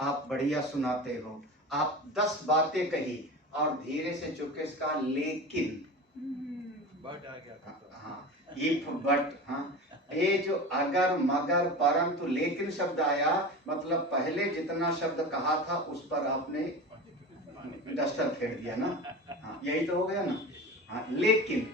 आप बढ़िया सुनाते हो, आप 10 बातें कही और धीरे से चुपके का लेकिन बट आ गया। हाँ, इफ बट, हाँ, ये जो अगर मगर परंतु लेकिन शब्द आया, मतलब पहले जितना शब्द कहा था उस पर आपने डस्टर फेर दिया ना। हाँ, यही तो हो गया ना। हाँ, लेकिन,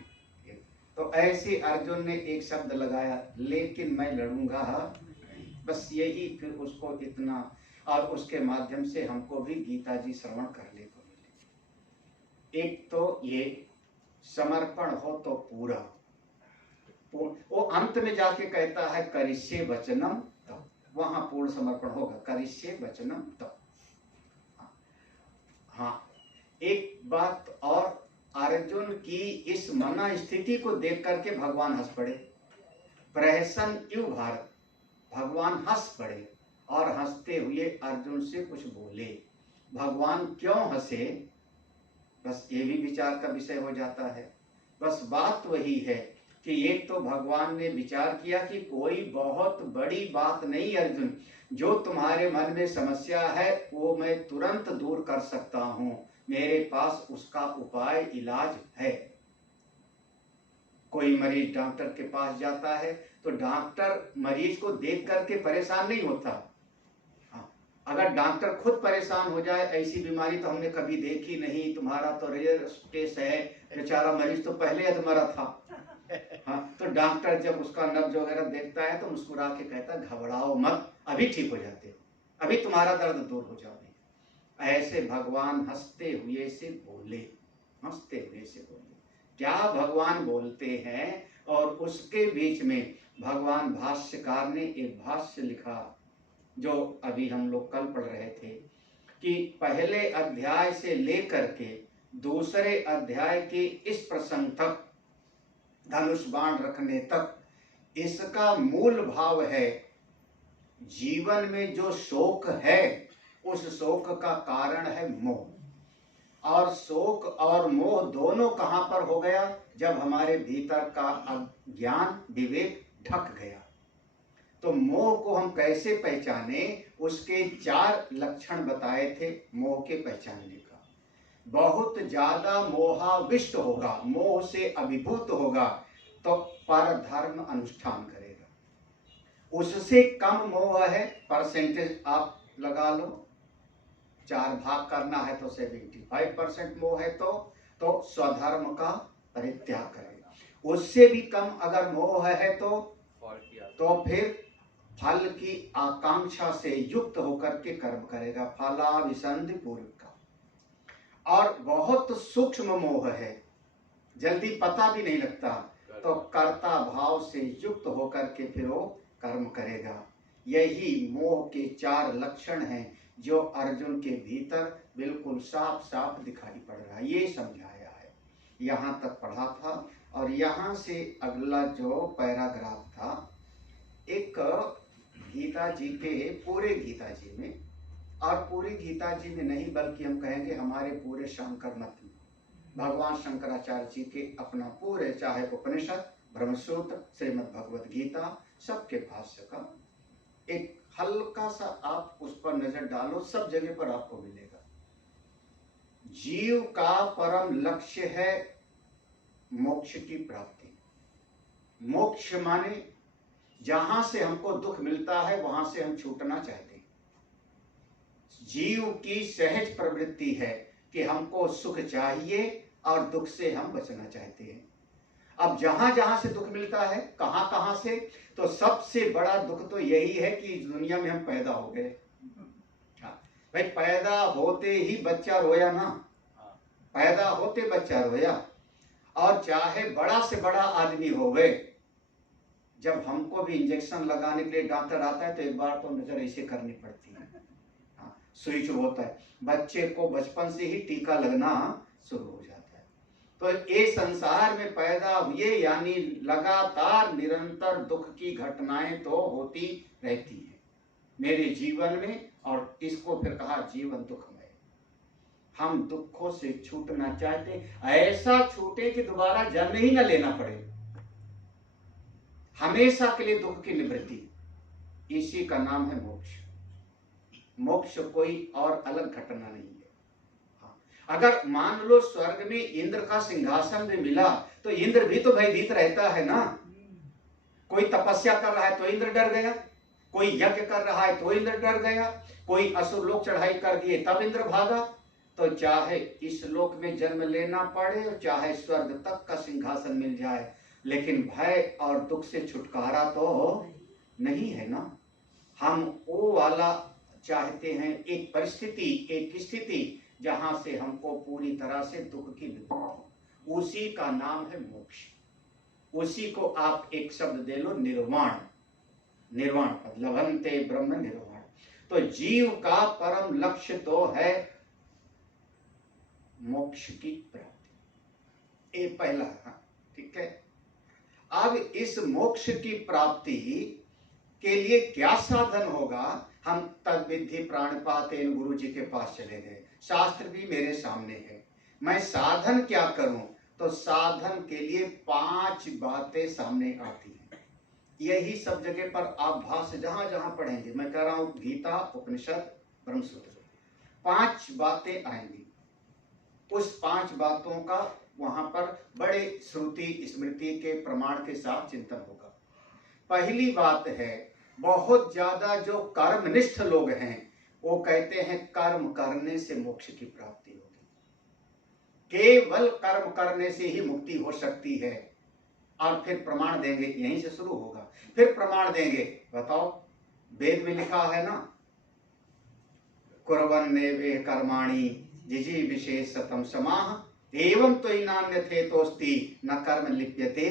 तो ऐसे अर्जुन ने एक शब्द लगाया, लेकिन मैं लड़ूंगा नहीं। बस यही, फिर उसको इतना, और उसके माध्यम से हमको भी गीता जी श्रवण करने को मिले। एक तो ये समर्पण हो तो पूरा, वो अंत में जाके कहता है करिष्ये वचनम तब, वहां पूर्ण समर्पण होगा, करिष्ये वचनम तब। हाँ, एक बात और, अर्जुन की इस मना स्थिति को देख करके भगवान हंस पड़े। प्रहसन इव भारत, भगवान हंस पड़े और हंसते हुए अर्जुन से कुछ बोले। भगवान क्यों हंसे, बस ये भी विचार का विषय हो जाता है। बस बात वही है कि एक तो भगवान ने विचार किया कि कोई बहुत बड़ी बात नहीं अर्जुन, जो तुम्हारे मन में समस्या है वो मैं तुरंत दूर कर सकता हूं, मेरे पास उसका उपाय इलाज है। कोई मरीज डॉक्टर के पास जाता है तो डॉक्टर मरीज को देख करके परेशान नहीं होता। अगर डॉक्टर खुद परेशान हो जाए, ऐसी बीमारी तो हमने कभी देखी नहीं, तुम्हारा तो रेयर केस है, बेचारा मरीज तो पहले अधमरा था। हाँ, तो डॉक्टर जब उसका नब्ज वगैरह देखता है तो मुस्कुरा के कहता घबराओ मत, अभी ठीक हो जाते हो, अभी तुम्हारा दर्द दूर हो जाएगा। ऐसे भगवान हंसते हुए से बोले, हंसते हुए से बोले। क्या भगवान बोलते हैं, और उसके बीच में भगवान भाष्यकार ने एक भाष्य लिखा जो अभी हम लोग कल पढ़ रहे थे, कि पहले अध्याय से लेकर के दूसरे अध्याय के इस प्रसंग तक, धनुष बाण रखने तक, इसका मूल भाव है जीवन में जो शोक है उस शोक का कारण है मोह। और शोक और मोह दोनों कहां पर हो गया, जब हमारे भीतर का अज्ञान विवेक ढक गया। तो मोह को हम कैसे पहचाने, उसके 4 लक्षण बताए थे मोह के पहचानने का। बहुत ज्यादा मोहाविष्ट होगा, मोह से अभिभूत होगा तो पर धर्म अनुष्ठान करेगा। उससे कम मोह है, परसेंटेज आप लगा लो, 4 भाग करना है तो 75% मोह है तो स्वधर्म का परित्याग करेगा। उससे भी कम अगर मोह है तो फिर फल की आकांक्षा से युक्त होकर के कर्म करेगा, फलाभिसंधि पूर्वक का। और बहुत सूक्ष्म मोह है, जल्दी पता भी नहीं लगता, तो कर्ता भाव से युक्त होकर के फिर वो कर्म करेगा। यही मोह के 4 लक्षण हैं जो अर्जुन के भीतर बिल्कुल साफ साफ दिखाई पड़ रहा है। ये समझाया है, यहाँ तक पढ़ा था। और यहाँ से अगला जो पैराग्राफ था, एक गीता जी के, पूरे गीता जी में, और पूरी गीता जी में नहीं बल्कि हम कहेंगे हमारे पूरे शंकर मत में, भगवान शंकराचार्य जी के अपना पूरे, चाहे उपनिषद, ब्रह्मसूत्र, श्रीमद् भगवद गीता, सबके भाष्य का एक हल्का सा आप उस पर नजर डालो, सब जगह पर आपको मिलेगा। जीव का परम लक्ष्य है मोक्ष की प्राप्ति। मोक्ष माने जहां से हमको दुख मिलता है वहां से हम छूटना चाहते हैं। जीव की सहज प्रवृत्ति है कि हमको सुख चाहिए और दुख से हम बचना चाहते हैं। अब जहां जहां से दुख मिलता है, कहां कहां से, तो सबसे बड़ा दुख तो यही है कि दुनिया में हम पैदा हो गए। भाई, पैदा होते ही बच्चा रोया ना, पैदा होते बच्चा रोया। और चाहे बड़ा से बड़ा आदमी हो गए, जब हमको भी इंजेक्शन लगाने के लिए डॉक्टर आता है तो एक बार तो नजर ऐसे करनी पड़ती है, सुई जो होता है, बच्चे को बचपन से ही टीका लगना शुरू हो जाता है। तो ये संसार में पैदा हुए यानी लगातार निरंतर दुख की घटनाएं तो होती रहती हैं मेरे जीवन में, और इसको फिर कहा जीवन दुखमय। हम दुखों से छूटना चाहते, ऐसा छूटे कि दोबारा जन्म ही न लेना पड़े, हमेशा के लिए दुख की निवृत्ति, इसी का नाम है मोक्ष। मोक्ष कोई और अलग घटना नहीं है। हाँ, अगर मान लो स्वर्ग में इंद्र का सिंहासन भी मिला तो इंद्र भी तो भयभीत रहता है ना। कोई तपस्या कर रहा है तो इंद्र डर गया, कोई यज्ञ कर रहा है तो इंद्र डर गया, कोई असुर लोग चढ़ाई कर दिए तब इंद्र भागा। तो चाहे इस लोक में जन्म लेना पड़े और चाहे स्वर्ग तक का सिंहासन मिल जाए, लेकिन भय और दुख से छुटकारा तो नहीं है ना। हम वो वाला चाहते हैं, एक परिस्थिति, एक स्थिति जहां से हमको पूरी तरह से दुख की विमुक्ति, उसी का नाम है मोक्ष। उसी को आप एक शब्द दे लो, निर्वाण। निर्वाण पद, लभन्ते ब्रह्म निर्वाण। तो जीव का परम लक्ष्य तो है मोक्ष की प्राप्ति, ये पहला। हाँ, ठीक है। अब इस मोक्ष की प्राप्ति के लिए क्या साधन होगा, हम तद विधि प्राणपातेन गुरु जी के पास चले गए। शास्त्र भी मेरे सामने है, मैं साधन क्या करूं, तो साधन के लिए 5 बातें सामने आती हैं। यही सब जगह पर आप भाष्य जहां जहां पढ़ेंगे, मैं कह रहा हूं गीता, उपनिषद, ब्रह्मसूत्र, 5 बातें आएंगी। उस 5 बातों का वहां पर बड़े श्रुति स्मृति के प्रमाण के साथ चिंतन होगा। पहली बात है, बहुत ज्यादा जो कर्मनिष्ठ लोग हैं वो कहते हैं कर्म करने से मोक्ष की प्राप्ति होगी, केवल कर्म करने से ही मुक्ति हो सकती है। और फिर प्रमाण देंगे, यहीं से शुरू होगा, फिर प्रमाण देंगे। बताओ, वेद में लिखा है ना, कुर्वन्नेवे कर्माणि जिजी विशेषतम समाह एवं तो नान्यथे तोस्ति न कर्म लिप्यते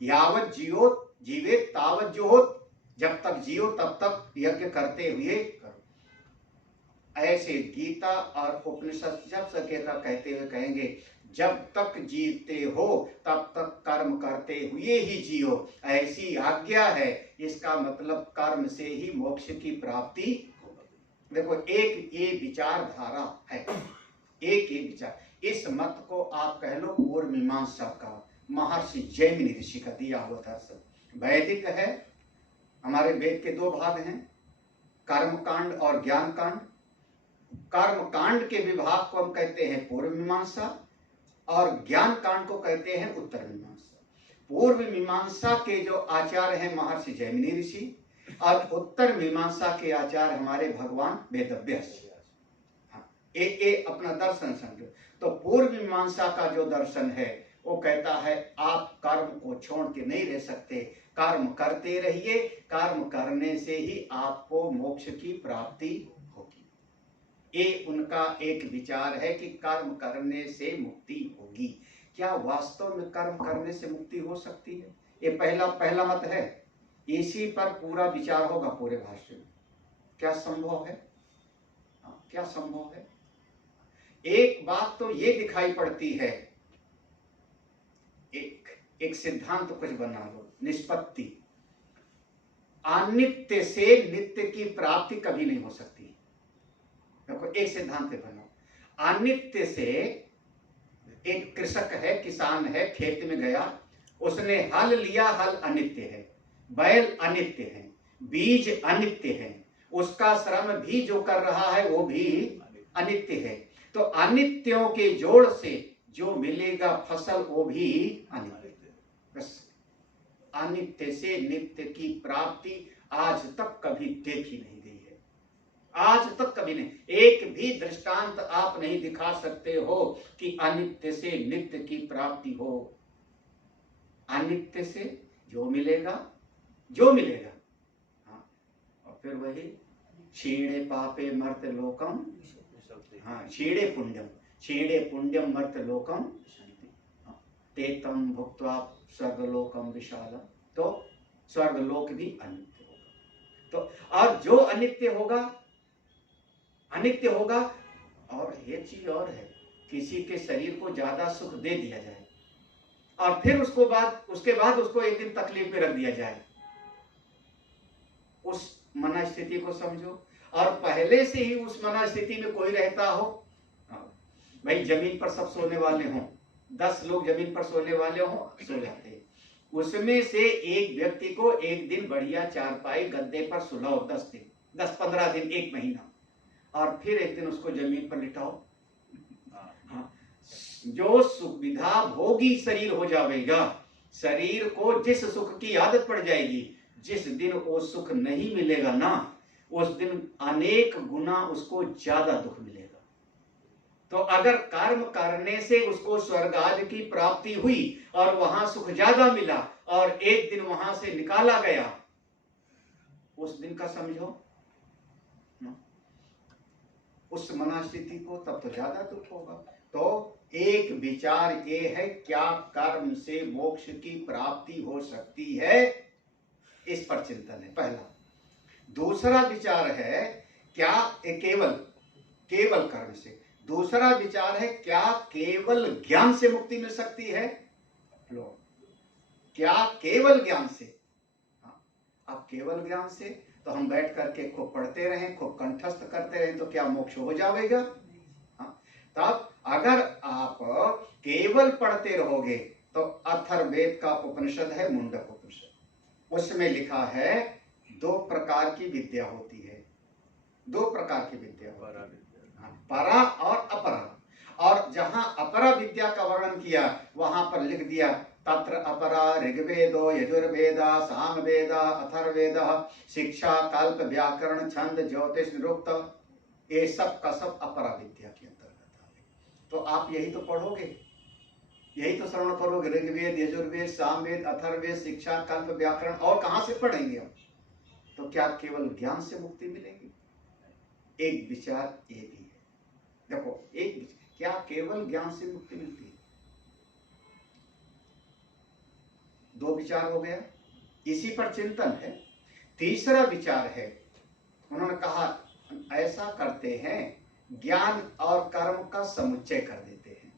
यावत जियो जीवे तावत जो, जब तक जियो तब तक यज्ञ करते हुए करो। ऐसे गीता और उपनिषद जब सकेगा कहते हुए कहेंगे, जब तक जीते हो तब तक कर्म करते हुए ही जियो, ऐसी आज्ञा है। इसका मतलब कर्म से ही मोक्ष की प्राप्ति। देखो, एक ये विचारधारा है, एक ये विचार। इस मत को आप कह लो पूर्व मीमांसा का, महर्षि जैमिनी ऋषि का दिया हुआ दर्शन। वैदिक है, हमारे वेद के 2 भाग हैं, कर्म कांड और ज्ञान कांड। कर्म कांड के विभाग को हम कहते हैं पूर्व मीमांसा और ज्ञान कांड को कहते हैं उत्तर मीमांसा। पूर्व मीमांसा के जो आचार्य हैं महर्षि जैमिनी ऋषि, और उत्तर मीमांसा के आचार्य हमारे भगवान वेदव्यास। हाँ, एक अपना दर्शन समझो। तो पूर्व मीमांसा का जो दर्शन है वो कहता है आप कर्म को छोड़ के नहीं रह सकते, कर्म करते रहिए, कर्म करने से ही आपको मोक्ष की प्राप्ति होगी। ये उनका एक विचार है कि कर्म करने से मुक्ति होगी। क्या वास्तव में कर्म करने से मुक्ति हो सकती है? ये पहला मत है। इसी पर पूरा विचार होगा पूरे भाष्य में। क्या संभव है? क्या संभव है? एक बात तो ये दिखाई पड़ती है, एक सिद्धांत कुछ बना लो, निष्पत्ति। अनित्य से नित्य की प्राप्ति कभी नहीं हो सकती। देखो, एक सिद्धांत बनाओ। अनित्य से, एक कृषक है, किसान है, खेत में गया, उसने हल लिया, हल अनित्य है, बैल अनित्य है, बीज अनित्य है, उसका श्रम भी जो कर रहा है वो भी अनित्य है। तो अनित्यों के जोड़ से जो मिलेगा फसल वो भी अनित्य। बस, अनित्य से नित्य की प्राप्ति आज तक कभी देखी नहीं गई है, आज तक कभी नहीं। एक भी दृष्टांत आप नहीं दिखा सकते हो कि अनित्य से नित्य की प्राप्ति हो। अनित्य से जो मिलेगा, जो मिलेगा। हाँ, और फिर वही क्षीणे पापे मर्त लोकम, हाँ, क्षीणे पुण्यम मर्त लोकम तेतम भुक्त्वा स्वर्गलोकम विशालम। तो स्वर्गलोक भी अनित्य होगा। तो और जो अनित्य होगा, अनित्य होगा। और ये चीज और है, किसी के शरीर को ज्यादा सुख दे दिया जाए और फिर उसके बाद उसको एक दिन तकलीफ में रख दिया जाए, उस मना स्थिति को समझो। और पहले से ही उस मना स्थिति में कोई रहता हो, भाई जमीन पर सब सोने वाले हों, 10 लोग जमीन पर सोने वाले हों, सो जाते हैं, उसमें से एक व्यक्ति को एक दिन बढ़िया चारपाई गद्दे पर सुलाओ 10 दिन, 10-15 दिन, 1 महीना, और फिर एक दिन उसको जमीन पर लिटाओ। हाँ, जो सुविधा भोगी शरीर हो जाएगा, शरीर को जिस सुख की आदत पड़ जाएगी, जिस दिन वो सुख नहीं मिलेगा ना, उस दिन अनेक गुना उसको ज्यादा दुख मिलेगा। तो अगर कर्म करने से उसको स्वर्ग आदि की प्राप्ति हुई और वहां सुख ज्यादा मिला और एक दिन वहां से निकाला गया, उस दिन का समझो उस मनस्थिति को, तब तो ज्यादा दुख होगा। तो एक विचार ये है, क्या कर्म से मोक्ष की प्राप्ति हो सकती है, इस पर चिंतन है पहला। दूसरा विचार है, क्या केवल कर्म से। दूसरा विचार है, क्या केवल ज्ञान से मुक्ति मिल सकती है। लो, क्या केवल ज्ञान से। अब केवल ज्ञान से तो हम बैठ करके खूब पढ़ते रहें, खूब कंठस्थ करते रहें, तो क्या मोक्ष हो जाएगा। तब अगर आप केवल पढ़ते रहोगे तो अथर्ववेद का उपनिषद है मुंडक उपनिषद, उसमें लिखा है 2 प्रकार की विद्या होती है। 2 प्रकार की विद्या, परा और अपरा। और जहां अपरा विद्या का वर्णन किया वहां पर लिख दिया, तत्र अपरा ऋग्वेदो यजुर्वेदा सामवेदा अथर्वेदा शिक्षा कल्प व्याकरण छंद ज्योतिष निरुक्त, ये सब का सब अपरा विद्या के अंतर्गत आए। तो आप यही तो पढ़ोगे, यही तो श्रवण करोगे, ऋग्वेद यजुर्वेद सामवेद अथर्वेद शिक्षा कल्प व्याकरण, और कहां से पढ़ेंगे हम। तो क्या केवल ज्ञान से मुक्ति मिलेगी। एक विचार ये भी है। देखो, एक विचार, क्या केवल ज्ञान से मुक्ति मिलती है। 2 विचार हो गया, इसी पर चिंतन है। तीसरा विचार है, उन्होंने कहा ऐसा करते हैं, ज्ञान और कर्म का समुच्चय कर देते हैं।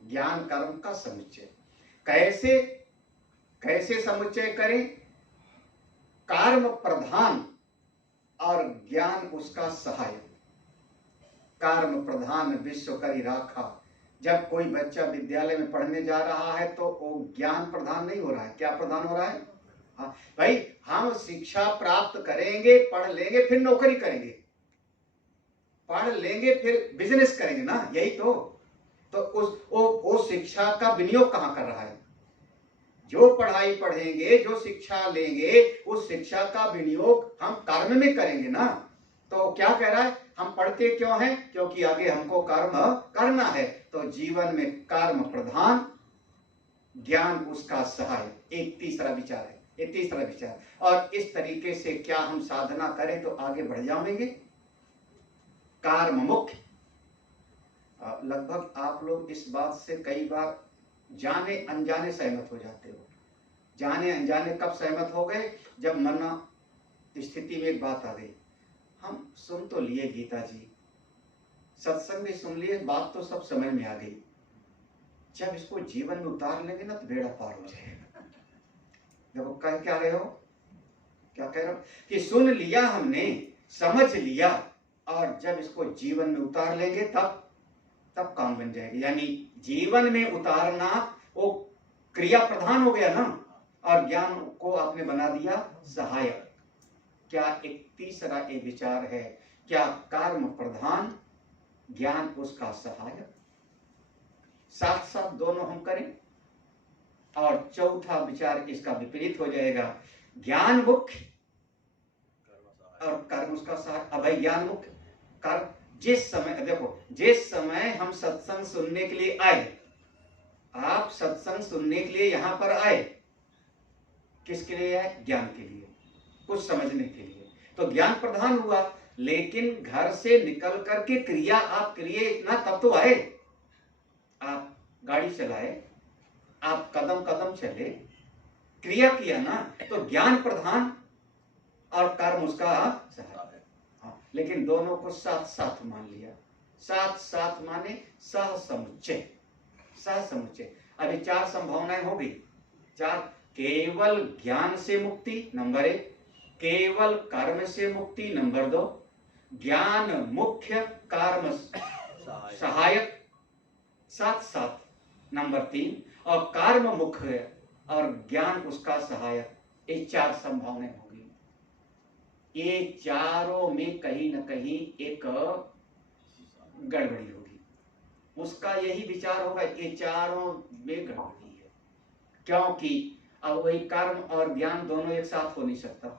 ज्ञान कर्म का समुच्चय कैसे समुच्चय करें। कर्म प्रधान और ज्ञान उसका सहायक। कर्म प्रधान विश्व करी राखा। जब कोई बच्चा विद्यालय में पढ़ने जा रहा है तो वो ज्ञान प्रधान नहीं हो रहा है, क्या प्रधान हो रहा है। हाँ भाई, हम शिक्षा प्राप्त करेंगे, पढ़ लेंगे, फिर नौकरी करेंगे, पढ़ लेंगे फिर बिजनेस करेंगे ना, यही तो उस शिक्षा का विनियोग कहां कर रहा है। जो पढ़ाई पढ़ेंगे, जो शिक्षा लेंगे, उस शिक्षा का विनियोग हम कर्म में करेंगे ना। तो क्या कह रहा है, हम पढ़ते क्यों हैं, क्योंकि आगे हमको कर्म करना है। तो जीवन में कर्म प्रधान, ज्ञान उसका सहायक। एक तीसरा विचार है, एक तीसरा विचार। और इस तरीके से क्या हम साधना करें तो आगे बढ़ जाएंगे। कर्म मुख्य, लगभग आप लोग इस बात से कई बार जाने अनजाने सहमत हो जाते हो। जाने अनजाने कब सहमत हो गए, जब मन स्थिति में एक बात आ गई, हम सुन तो लिए गीता जी, सत्संग भी सुन लिए, बात तो सब समझ में आ गई, जब इसको जीवन में उतार लेंगे ना तो बेड़ा पार हो जाएगा। देखो कह क्या रहे हो, क्या कह रहे हो कि सुन लिया हमने, समझ लिया, और जब इसको जीवन में उतार लेंगे तब काम बन जाएगी। यानी जीवन में उतारना वो क्रिया प्रधान हो गया ना, और ज्ञान को आपने बना दिया सहायक। क्या एक तीसरा एक विचार है, क्या कर्म प्रधान, ज्ञान उसका सहायक, साथ साथ दोनों हम करें। और चौथा विचार इसका विपरीत हो जाएगा, ज्ञान मुख्य और कर्म उसका सहायक। अब ज्ञान मुख्य, कर्म जिस समय, देखो जिस समय हम सत्संग सुनने के लिए आए, आप सत्संग सुनने के लिए यहां पर आए, किसके लिए आए, ज्ञान के लिए, कुछ समझने के लिए, तो ज्ञान प्रधान हुआ। लेकिन घर से निकल करके क्रिया आप करिए ना, तब तो आए। आप गाड़ी चलाए, आप कदम कदम चले, क्रिया किया ना, तो ज्ञान प्रधान और कर्म उसका सहायक। हाँ, लेकिन दोनों को साथ साथ मान लिया। साथ साथ माने सह समुच्चय, सह समुच्चय। अभी 4 संभावनाएं हो गई, 4। केवल ज्ञान से मुक्ति नंबर 1, केवल कर्म से मुक्ति नंबर 2, ज्ञान मुख्य कर्म सहायक साथ साथ नंबर 3, और कर्म मुख्य और ज्ञान उसका सहायक। ये 4 संभावनाएं होगी। ये चारों में कहीं न कहीं एक गड़बड़ी होगी। उसका यही विचार होगा, ये चारों में गड़बड़ी है, क्योंकि अब वही कर्म और ज्ञान दोनों एक साथ हो नहीं सकता।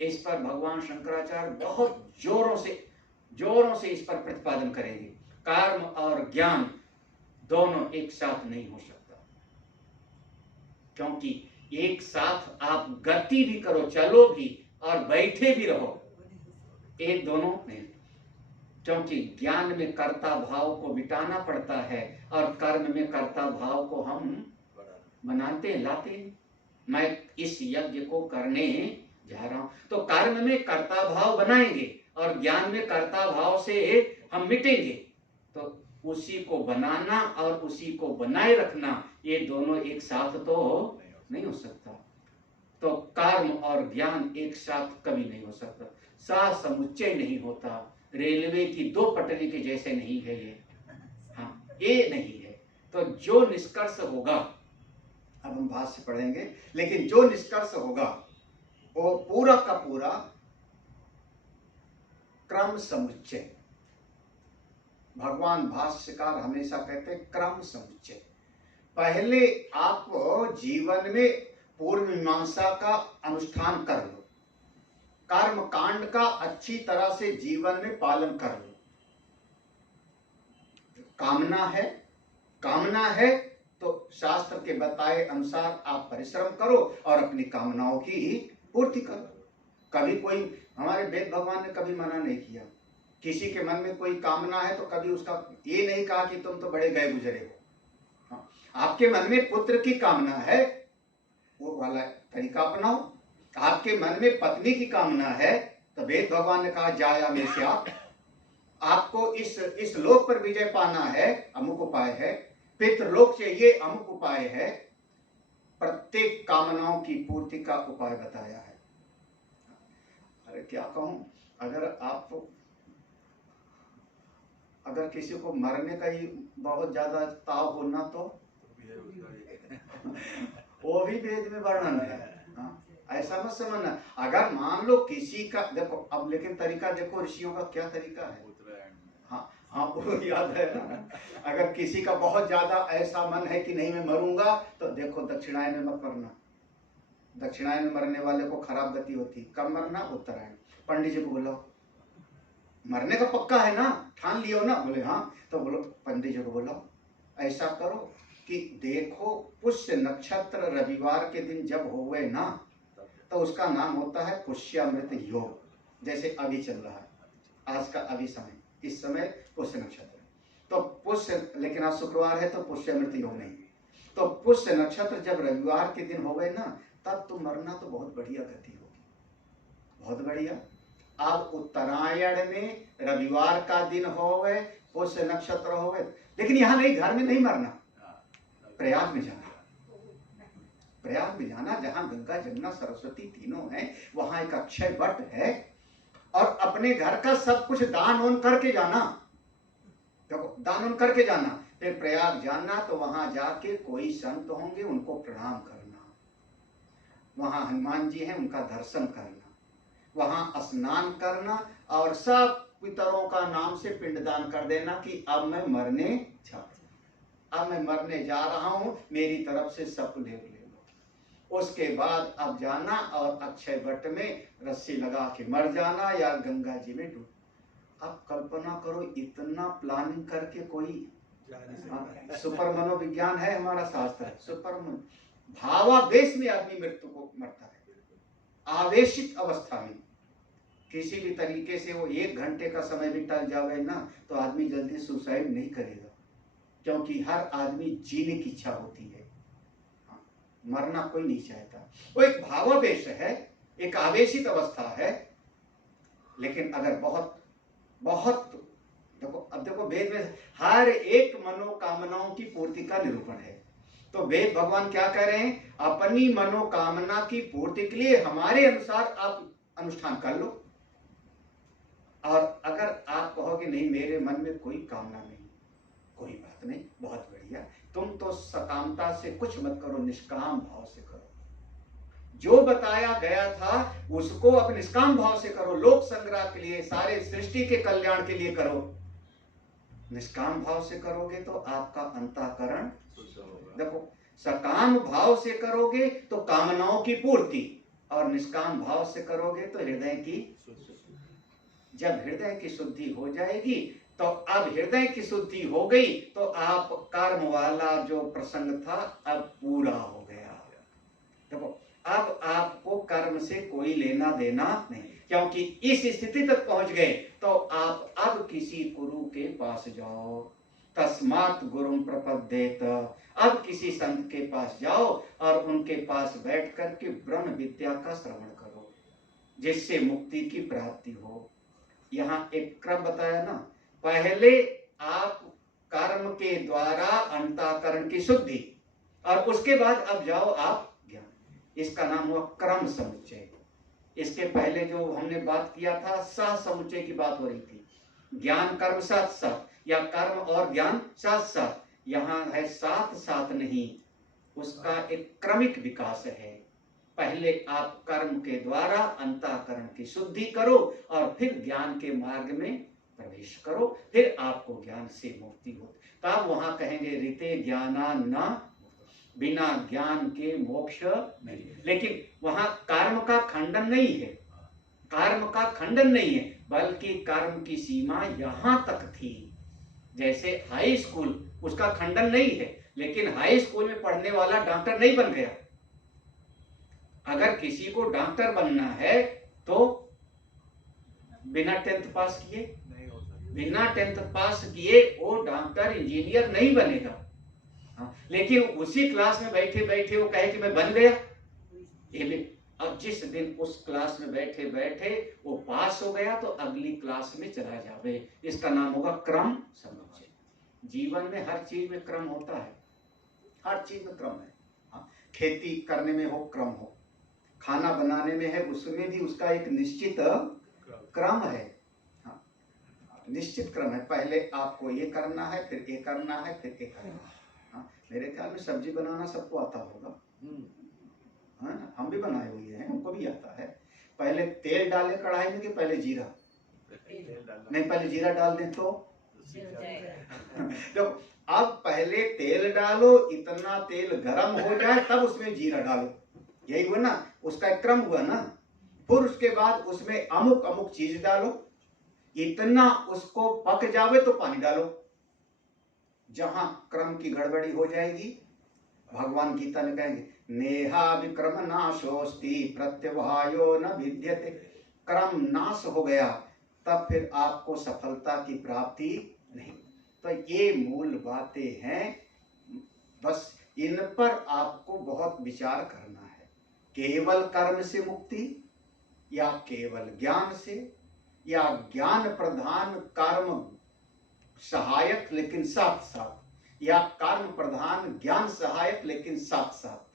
इस पर भगवान शंकराचार्य बहुत जोरों से इस पर प्रतिपादन करेंगे। कर्म और ज्ञान दोनों एक साथ नहीं हो सकता, क्योंकि एक साथ आप गति भी करो, चलो भी और बैठे भी रहो, ये दोनों नहीं। क्योंकि ज्ञान में कर्ता भाव को मिटाना पड़ता है और कर्म में कर्ता भाव को हम बनाते लाते हैं। मैं इस यज्ञ को करने जा रहा हूं, तो कर्म में कर्ता भाव बनाएंगे और ज्ञान में कर्ता भाव से हम मिटेंगे। तो उसी को बनाना और उसी को बनाए रखना, ये दोनों एक साथ तो नहीं हो सकता। तो कर्म और ज्ञान एक साथ कभी नहीं हो सकता, साथ समुच्चय नहीं होता। रेलवे की दो पटरी के जैसे नहीं है ये, हाँ ये नहीं है। तो जो निष्कर्ष होगा, अब हम भाष्य पढ़ेंगे, लेकिन जो निष्कर्ष होगा वो पूरा का पूरा क्रम समुच्चय। भगवान भाष्यकार हमेशा कहते हैं क्रम समुच्चय। पहले आप जीवन में पूर्व मीमांसा का अनुष्ठान कर लो, कर्म कांड का अच्छी तरह से जीवन में पालन कर लो। कामना है तो शास्त्र के बताए अनुसार आप परिश्रम करो और अपनी कामनाओं की पूर्ति करो। कभी कोई, हमारे वेद भगवान ने कभी मना नहीं किया। किसी के मन में कोई कामना है तो कभी उसका ये नहीं कहा कि तुम तो बड़े गए गुजरे हो। हाँ, आपके मन में पुत्र की कामना है, वो वाला तरीका अपनाओ। आपके मन में पत्नी की कामना है तो वेद भगवान ने कहा जाया में से आपको इस लोक पर विजय पाना है, अमुक उपाय है। पितृलोक चाहिए, अमुक उपाय है। प्रत्येक कामनाओं की पूर्ति का उपाय बताया है। अरे क्या कहूं, अगर किसी को मरने का ही बहुत ज्यादा ताव हो ना, तो वो भी वेद में वर्णन है। हाँ, ऐसा मत समझना। अगर मान लो किसी का, देखो अब लेकिन तरीका देखो ऋषियों का क्या तरीका है। हाँ वो याद है ना। अगर किसी का बहुत ज्यादा ऐसा मन है कि नहीं मैं मरूंगा, तो देखो दक्षिणायन में मत मरना। दक्षिणायन में मरने वाले को खराब गति होती। कब मरना? उत्तरायण। पंडित जी को बोलो, मरने का पक्का है ना, ठान लियो ना? बोले हाँ। तो बोलो पंडित जी को बोलो ऐसा करो कि देखो पुष्य नक्षत्र रविवार के दिन जब होवे ना, तो उसका नाम होता है पुष्यामृत योग। जैसे अभी चल रहा है, आज का अभी समय, इस समय पुष्य नक्षत्र, तो पुष्य, लेकिन आज शुक्रवार है तो पुष्यामृत योग नहीं। तो पुष्य नक्षत्र जब रविवार के दिन हो गए ना, तब तो मरना तो बहुत बढ़िया गति होगी, बहुत बढ़िया। अब उत्तरायण में रविवार का दिन हो गए, पुष्य नक्षत्र हो गए, लेकिन यहाँ नहीं, घर में नहीं मरना, प्रयाग में जाना। प्रयाग में जाना जहाँ गंगा जमुना सरस्वती तीनों हैं, वहां एक अक्षय वट है, और अपने घर का सब कुछ दान ओन करके जाना। देखो दान ओन करके जाना, फिर प्रयाग जाना, तो वहां जाके कोई संत होंगे उनको प्रणाम करना, वहां हनुमान जी हैं उनका दर्शन करना, वहां स्नान करना, और सब पितरों का नाम से पिंडदान कर देना कि अब मैं मरने जा रहा हूं, मेरी तरफ से सब ले लो। उसके बाद अब जाना और अक्षय वट में रस्सी लगा के मर जाना या गंगा जी में डूब। अब कल्पना करो, इतना प्लानिंग करके कोई, सुपर मनोविज्ञान है हमारा शास्त्र, सुपर भावावेश में आदमी मृत्यु को मरता है, आवेशित अवस्था में। किसी भी तरीके से वो 1 घंटे का समय भी टल जावे ना, तो आदमी जल्दी सुसाइड नहीं करेगा, क्योंकि हर आदमी जीने की इच्छा होती है, मरना कोई नहीं चाहता। वो एक भावावेश है, एक आवेशित अवस्था है। लेकिन अगर बहुत देखो, अब देखो वेद में हर एक मनोकामनाओं की पूर्ति का निरूपण है। तो वेद भगवान क्या कह रहे हैं? अपनी मनोकामना की पूर्ति के लिए हमारे अनुसार आप अनुष्ठान कर लो। और अगर आप कहोगे नहीं मेरे मन में कोई कामना नहीं, कोई बात नहीं, बहुत बढ़िया, तुम तो सकामता से कुछ मत करो, निष्काम भाव से करो। जो बताया गया था उसको अब निष्काम भाव से करो, लोक संग्रह के लिए, सारे सृष्टि के कल्याण के लिए करो। निष्काम भाव से करोगे तो आपका अंतःकरण देखो, सकाम भाव से करोगे तो कामनाओं की पूर्ति, और निष्काम भाव से करोगे तो हृदय की। जब हृदय की शुद्धि हो जाएगी तो अब हृदय की शुद्धि हो गई तो आप कर्म वाला जो प्रसंग था अब पूरा हो गया। देखो अब आपको कर्म से कोई लेना देना नहीं, क्योंकि इस स्थिति तक पहुंच गए तो आप अब किसी गुरु के पास जाओ। तस्मात् गुरुम प्रपद्येत, अब किसी संत के पास जाओ और उनके पास बैठ करके ब्रह्म विद्या का श्रवण करो, जिससे मुक्ति की प्राप्ति हो। यहाँ एक क्रम बताया ना, पहले आप कर्म के द्वारा अंतःकरण की शुद्धि, और उसके बाद अब जाओ आप ज्ञान। इसका नाम हुआ क्रम समुच्चय। इसके पहले जो हमने बात किया था सह समुच्चय की बात हो रही थी, ज्ञान कर्म साथ साथ या कर्म और ज्ञान साथ साथ। यहाँ है साथ साथ नहीं, उसका एक क्रमिक विकास है। पहले आप कर्म के द्वारा अंतःकरण की शुद्धि करो और फिर ज्ञान के मार्ग में प्रवेश करो, फिर आपको ज्ञान से मुक्ति हो। तब वहां कहेंगे ऋते ज्ञाना न, बिना ज्ञान के मोक्ष नहीं। लेकिन वहां कर्म का खंडन नहीं है, कर्म का खंडन नहीं है, बल्कि कर्म की सीमा यहां तक थी। जैसे हाई स्कूल, उसका खंडन नहीं है, लेकिन हाई स्कूल में पढ़ने वाला डॉक्टर नहीं बन गया। अगर किसी को डॉक्टर बनना है तो बिना 10th पास किए, बिना 10th पास किए वो डॉक्टर इंजीनियर नहीं बनेगा। लेकिन उसी क्लास में बैठे बैठे वो कहे कि मैं बन गया, अब जिस दिन उस क्लास में बैठे बैठे वो पास हो गया तो अगली क्लास में चला जावे। इसका नाम होगा क्रम समुच्चय। जीवन में हर चीज में क्रम होता है, हर चीज में क्रम है। खेती करने में हो क्रम हो, खाना बनाने में है उसमें भी उसका एक निश्चित क्रम है। हाँ, निश्चित क्रम है। पहले आपको ये करना है, फिर ये करना है, फिर ये करना है। हाँ, मेरे ख्याल में सब्जी बनाना सबको आता होगा, है ना? हम भी बनाए हुए हैं, हमको भी आता है। पहले तेल डालें कढ़ाई में कि पहले जीरा? नहीं, पहले जीरा डाल दें तो देखो, अब पहले तेल डालो, इतना तेल गरम हो जाए तब उसमें जीरा डालो, यही हुआ ना, उसका एक क्रम हुआ ना। फिर उसके बाद उसमें अमुक अमुक चीज डालो, इतना उसको पक जावे तो पानी डालो। जहां क्रम की गड़बड़ी हो जाएगी, भगवान गीता में कहेंगे नेहा विक्रम नाशोस्ति प्रत्यवायो न विद्यते। क्रम नाश हो गया तब फिर आपको सफलता की प्राप्ति नहीं। तो ये मूल बातें हैं, बस इन पर आपको बहुत विचार करना है। केवल कर्म से मुक्ति, या केवल ज्ञान से, या ज्ञान प्रधान कर्म सहायक लेकिन साथ साथ, या कर्म प्रधान ज्ञान सहायक लेकिन साथ साथ।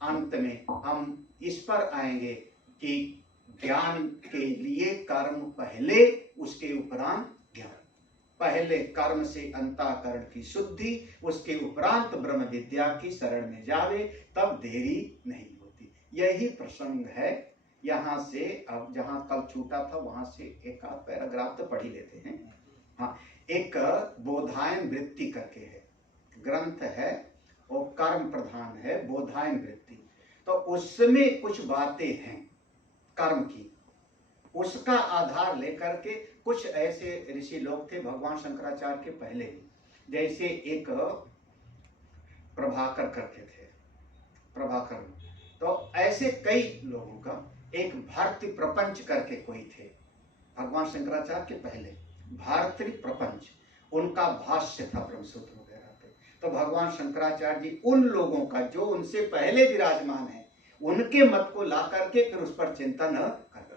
अंत में हम इस पर आएंगे कि ज्ञान के लिए कर्म पहले, उसके उपरांत ज्ञान। पहले कर्म से अंतःकरण की शुद्धि, उसके उपरांत ब्रह्म विद्या की शरण में जावे, तब देरी नहीं होती। यही प्रसंग है। यहाँ से अब जहाँ कल छूटा था वहां से एक आध पैराग्राफ तो पढ़ ही लेते हैं। हाँ, एक बोधायन वृत्ति करके है, ग्रंथ है, वो कर्म प्रधान है, बोधायन वृत्ति। तो उसमें कुछ बातें हैं कर्म की, उसका आधार लेकर के कुछ ऐसे ऋषि लोग थे भगवान शंकराचार्य के पहले ही, जैसे एक प्रभाकर करके थे, प्रभाकर। तो ऐसे कई लोगों का, एक भारती प्रपंच करके कोई थे भगवान शंकराचार्य के पहले, भारती प्रपंच, उनका भाष्य था ब्रह्मसूत्र वगैरह पे। तो भगवान शंकराचार्य जी उन लोगों का जो उनसे पहले विराजमान है, उनके मत को ला करके फिर उस पर चिंतन कर,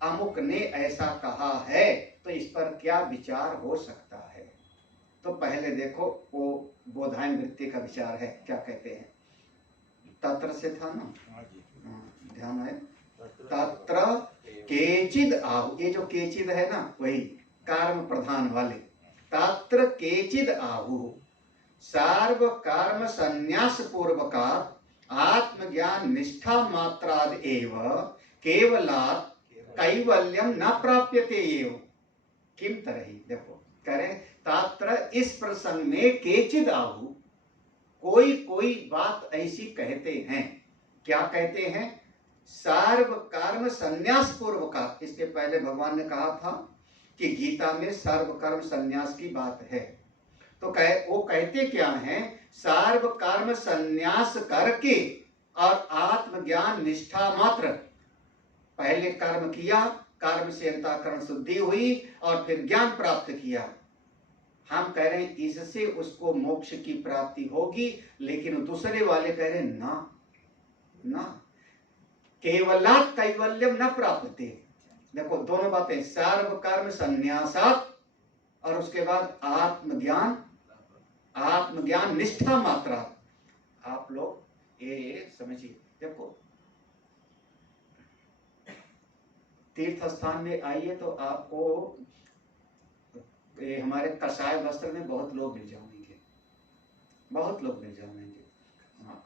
अमुक ने ऐसा कहा है तो इस पर क्या विचार हो सकता है। तो पहले देखो वो बोधायन वृत्ति का विचार है, क्या कहते हैं, तत्र से था ना, ध्यान है, तत्र केचिद आहु, ये जो केचिद है ना वही कर्म प्रधान वाले, तत्र केचिद आहु सर्व कर्म संन्यास पूर्वका आत्मज्ञान निष्ठा मात्राद एव केवलात् कैवल्यम न प्राप्यते एव किम तरहि। देखो करें तात्र इस प्रसंग में केचिद आहु, कोई कोई बात ऐसी कहते हैं। क्या कहते हैं? सर्व कर्म संन्यास पूर्वक। इसके पहले भगवान ने कहा था कि गीता में सर्व कर्म संन्यास की बात है। तो वो कहते क्या हैं? सर्व कर्म संन्यास करके और आत्मज्ञान निष्ठा मात्र, पहले कर्म किया, कर्म से अंतःकरण शुद्धि हुई और फिर ज्ञान प्राप्त किया। हम कह रहे हैं इससे उसको मोक्ष की प्राप्ति होगी, लेकिन दूसरे वाले कह रहे हैं ना ना, केवलात् कैवल्यम न प्राप्यते। देखो दोनों बातें, सर्व कर्म संन्यासात् और उसके बाद आत्मज्ञान, आत्मज्ञान निष्ठा मात्रा। आप लोग ये समझिए। देखो तीर्थ स्थान में आइए तो आपको हमारे कसाय वस्त्र में बहुत लोग मिल जाएंगे, बहुत लोग मिल जाएंगे।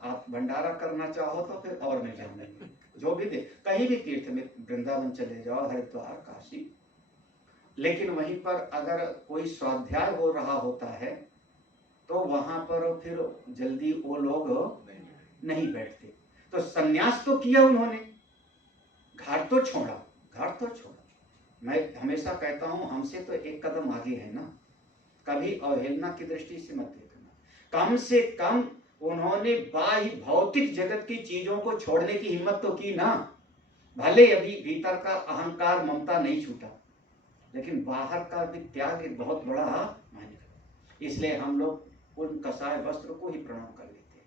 आप भंडारा करना चाहो तो फिर और मिल जाएंगे, जो भी दे। कहीं भी तीर्थ में, वृंदावन चले जाओ, हरिद्वार, काशी, लेकिन वहीं पर अगर कोई स्वाध्याय हो रहा होता है तो वहां पर फिर जल्दी वो लोग नहीं बैठते। तो संन्यास तो किया उन्होंने, घर तो छोड़ा, घर तो छोड़ा। मैं हमेशा कहता हूं हमसे तो एक कदम आगे है ना, कभी अवहेलना की दृष्टि से मत देखना। कम से कम उन्होंने बाह्य भौतिक जगत की चीजों को छोड़ने की हिम्मत तो की ना। भले अभी भीतर का अहंकार ममता नहीं छूटा, लेकिन बाहर का भी त्याग एक बहुत बड़ा मायने। इसलिए हम लोग उन कसाय वस्त्र को ही प्रणाम कर लेते हैं।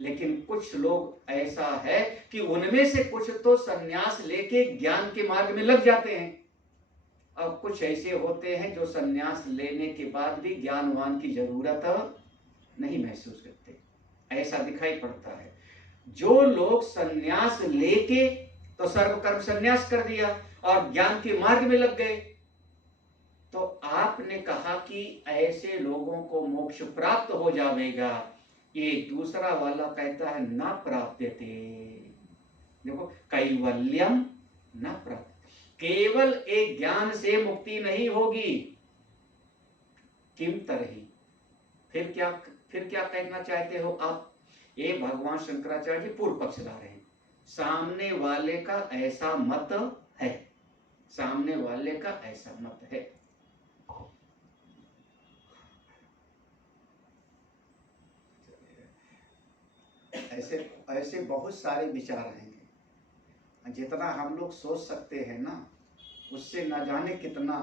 लेकिन कुछ लोग ऐसा है कि उनमें से कुछ तो संन्यास लेके ज्ञान के मार्ग में लग जाते हैं, और कुछ ऐसे होते हैं जो संन्यास लेने के बाद भी ज्ञानवान की जरूरत नहीं महसूस करते। ऐसा दिखाई पड़ता है। जो लोग संन्यास लेके तो सर्वकर्म संन्यास कर दिया और ज्ञान के मार्ग में लग गए, तो आपने कहा कि ऐसे लोगों को मोक्ष प्राप्त हो जाएगा। ये दूसरा वाला कहता है ना प्राप्यते। देखो कैवल्यम न प्राप्त, केवल एक ज्ञान से मुक्ति नहीं होगी। किम तरही, फिर क्या कहना चाहते हो आप? ये भगवान शंकराचार्य जी पूर्व पक्ष ला रहे हैं। सामने वाले का ऐसा मत है, सामने वाले का ऐसा मत है। ऐसे ऐसे बहुत सारे विचार आएंगे। जितना हम लोग सोच सकते हैं ना, उससे न जाने कितना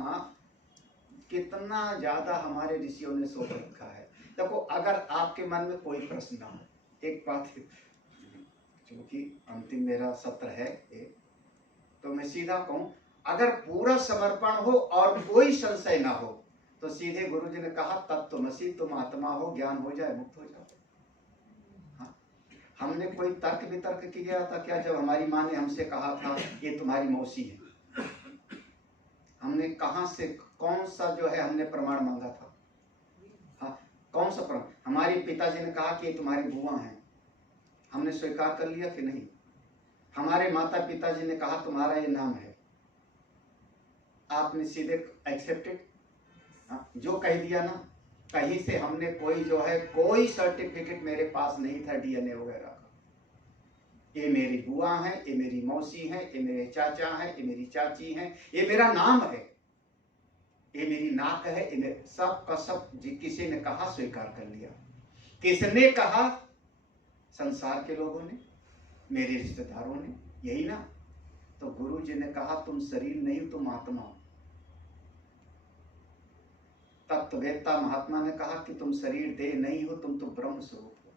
कितना ज्यादा हमारे ऋषियों ने सोच रखा है। देखो अगर आपके मन में कोई प्रश्न ना हो, एक बात, क्योंकि अंतिम मेरा सत्र है एक, तो मैं सीधा कहूं, अगर पूरा समर्पण हो और कोई संशय ना हो तो सीधे गुरुजी ने कहा तत्त्वमसि, तुम आत्मा हो, ज्ञान हो जाए, मुक्त हो जाओ। हाँ? हमने कोई तर्क वितर्क किया था क्या? जब हमारी माँ ने हमसे कहा था ये तुम्हारी मौसी है, हमने कहां से कौन सा जो है हमने प्रमाण मांगा था? हाँ, कौन सा प्रमाण? हमारे पिताजी ने कहा कि ये तुम्हारी बुआ है, हमने स्वीकार कर लिया कि नहीं? हमारे माता पिताजी ने कहा तुम्हारा ये नाम है, आपने सीधे एक्सेप्टेड? जो कह दिया ना, कहीं से हमने कोई जो है कोई सर्टिफिकेट मेरे पास नहीं था डीएनए वगैरह का। ये मेरी बुआ है, ये मेरी मौसी है, ये मेरे चाचा है, ये मेरी चाची है, ये मेरा नाम है, ये मेरी नाक है, ये सब का सब किसी ने कहा स्वीकार कर लिया। किसने कहा? संसार के लोगों ने, मेरे रिश्तेदारों ने, यही ना। तो गुरु जी ने कहा तुम शरीर नहीं तुम आत्मा हो। तत्ववेत्ता महात्मा ने कहा कि तुम शरीर देह नहीं हो, तुम तो ब्रह्म स्वरूप हो।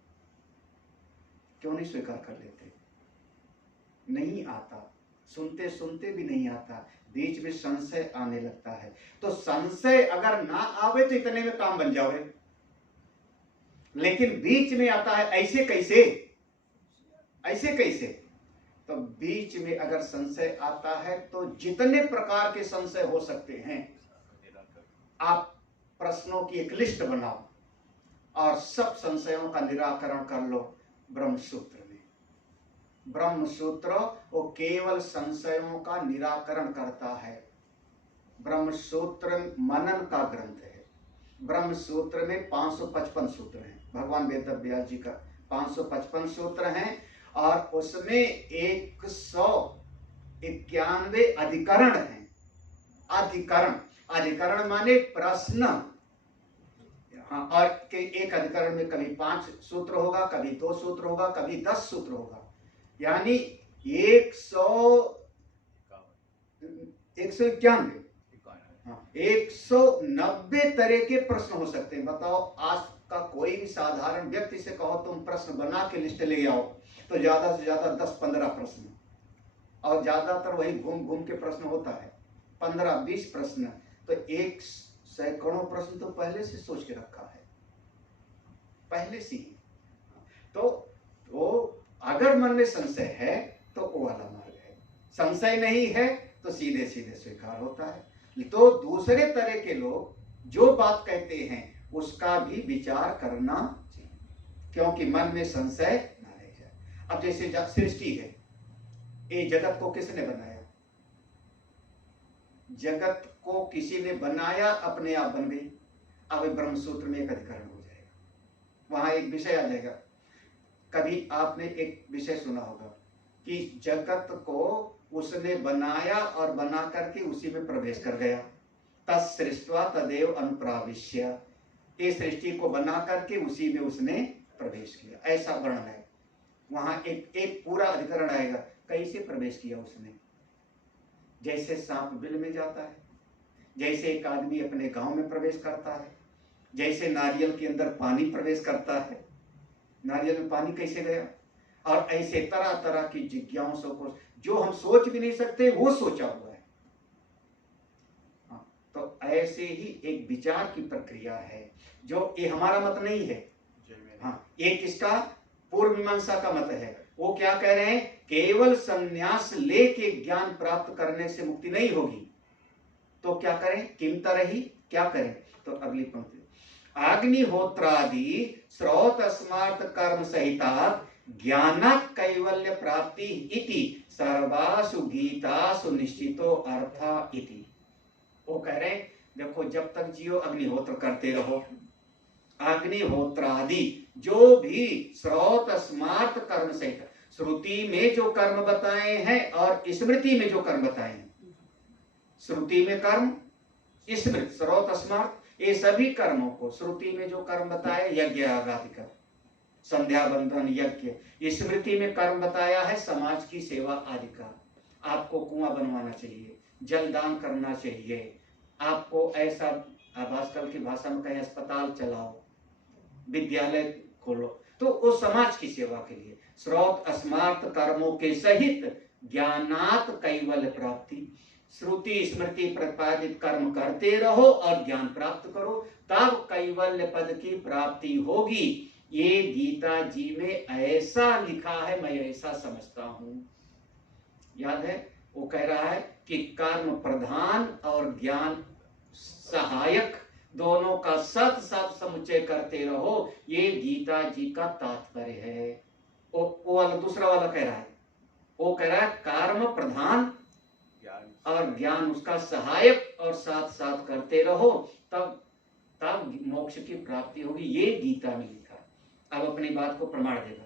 क्यों नहीं स्वीकार कर लेते? नहीं आता, सुनते सुनते भी नहीं आता, बीच में संशय आने लगता है। तो संशय अगर ना आवे तो इतने में काम बन जावे, लेकिन बीच में आता है, ऐसे कैसे, ऐसे कैसे? तो बीच में अगर संशय आता है तो जितने प्रकार के संशय हो सकते हैं, आप प्रश्नों की एक लिस्ट बनाओ और सब संशयों का निराकरण कर लो। ब्रह्मसूत्र में। ब्रह्मसूत्र वो केवल संशयों का निराकरण करता है। ब्रह्मसूत्र मनन का ग्रंथ है। ब्रह्मसूत्र में 555 सूत्र हैं, भगवान वेद व्यास जी का 555 सूत्र हैं, और उसमें 191 अधिकरण हैं। अधिकरण, अधिकरण माने प्रश्न। हाँ, और एक अधिकरण में कभी 5 सूत्र होगा, कभी 2 सूत्र होगा, कभी 10 सूत्र होगा, यानी 191, 190 तरह के प्रश्न हो सकते हैं। बताओ, आज का कोई भी साधारण व्यक्ति से कहो तुम प्रश्न बना के लिस्ट ले आओ, तो ज्यादा से ज्यादा 10-15 प्रश्न, और ज्यादातर वही घूम घूम के प्रश्न होता है, 15-20 प्रश्न। तो 1 सैकड़ों प्रश्न तो पहले से सोच के रखा है, पहले से ही। तो अगर मन में संशय है तो वो वाला मार्ग है, संशय नहीं है तो सीधे सीधे स्वीकार होता है। तो दूसरे तरह के लोग जो बात कहते हैं उसका भी विचार करना चाहिए, क्योंकि मन में संशय ना रह जाए। अब जैसे सृष्टि है, ये जगत को किसने बनाया? जगत को किसी ने बनाया, अपने आप बन गई। अब ब्रह्मसूत्र में एक अधिकरण हो जाएगा, वहां एक विषय आ जाएगा। कभी आपने एक विषय सुना होगा कि जगत को उसने बनाया और बना करके उसी में प्रवेश कर गया। तत्सृष्ट्वा तदेव अनुप्राविश्य, इस सृष्टि को बना करके उसी में उसने प्रवेश किया, ऐसा वर्णन है। वहां एक पूरा अधिकरण आएगा, कैसे प्रवेश किया उसने। जैसे सांप बिल में जाता है, जैसे एक आदमी अपने गांव में प्रवेश करता है, जैसे नारियल के अंदर पानी प्रवेश करता है, नारियल में पानी कैसे गया, और ऐसे तरह तरह की जिज्ञासों को जो हम सोच भी नहीं सकते वो सोचा हुआ है। तो ऐसे ही एक विचार की प्रक्रिया है, जो ये हमारा मत नहीं है। हाँ, ये किसका? पूर्व मीमांसा का मत है। वो क्या कह रहे हैं? केवल संन्यास लेके ज्ञान प्राप्त करने से मुक्ति नहीं होगी, तो क्या करें? किम तरही, क्या करें? तो अगली पंक्ति, अग्निहोत्रादि स्रोत स्मार्त कर्म सहिता ज्ञानात् कैवल्य प्राप्ति इति सर्वासु गीतासु निश्चितो अर्थ इति। वो कह रहे हैं, देखो, जब तक जियो अग्निहोत्र करते रहो। अग्निहोत्रादि जो भी स्रोत स्मार्त कर्म सहित, श्रुति में जो कर्म बताए हैं और स्मृति में जो कर्म बताए हैं, श्रुति में कर्म, स्मृति, स्रोत स्मार्त, ये सभी कर्मों को, श्रुति में जो कर्म बताए यज्ञ आदि का, संध्या बंधन यज्ञ, स्मृति में कर्म बताया है समाज की सेवा आदि का। आपको कुआं बनवाना चाहिए, जल दान करना चाहिए, आपको ऐसा, आजकल की भाषा में कहें अस्पताल चलाओ, विद्यालय खोलो, तो वो समाज की सेवा के लिए स्रोत स्मार्त कर्मों के सहित ज्ञानात् कैवल्य प्राप्ति, श्रुति स्मृति प्रतिपादित कर्म करते रहो और ज्ञान प्राप्त करो, तब कैवल्य पद की प्राप्ति होगी। ये गीता जी में ऐसा लिखा है, मैं ऐसा समझता हूं। याद है, वो कह रहा है कि कर्म प्रधान और ज्ञान सहायक दोनों का सत सत समुच्चय करते रहो, ये गीता जी का तात्पर्य है। वो वाला दूसरा वाला कह रहा है, वो कह रहा है कर्म प्रधान और ज्ञान उसका सहायक, और साथ साथ करते रहो, तब तब मोक्ष की प्राप्ति होगी। ये गीता में लिखा है। अब अपनी बात को प्रमाण देगा।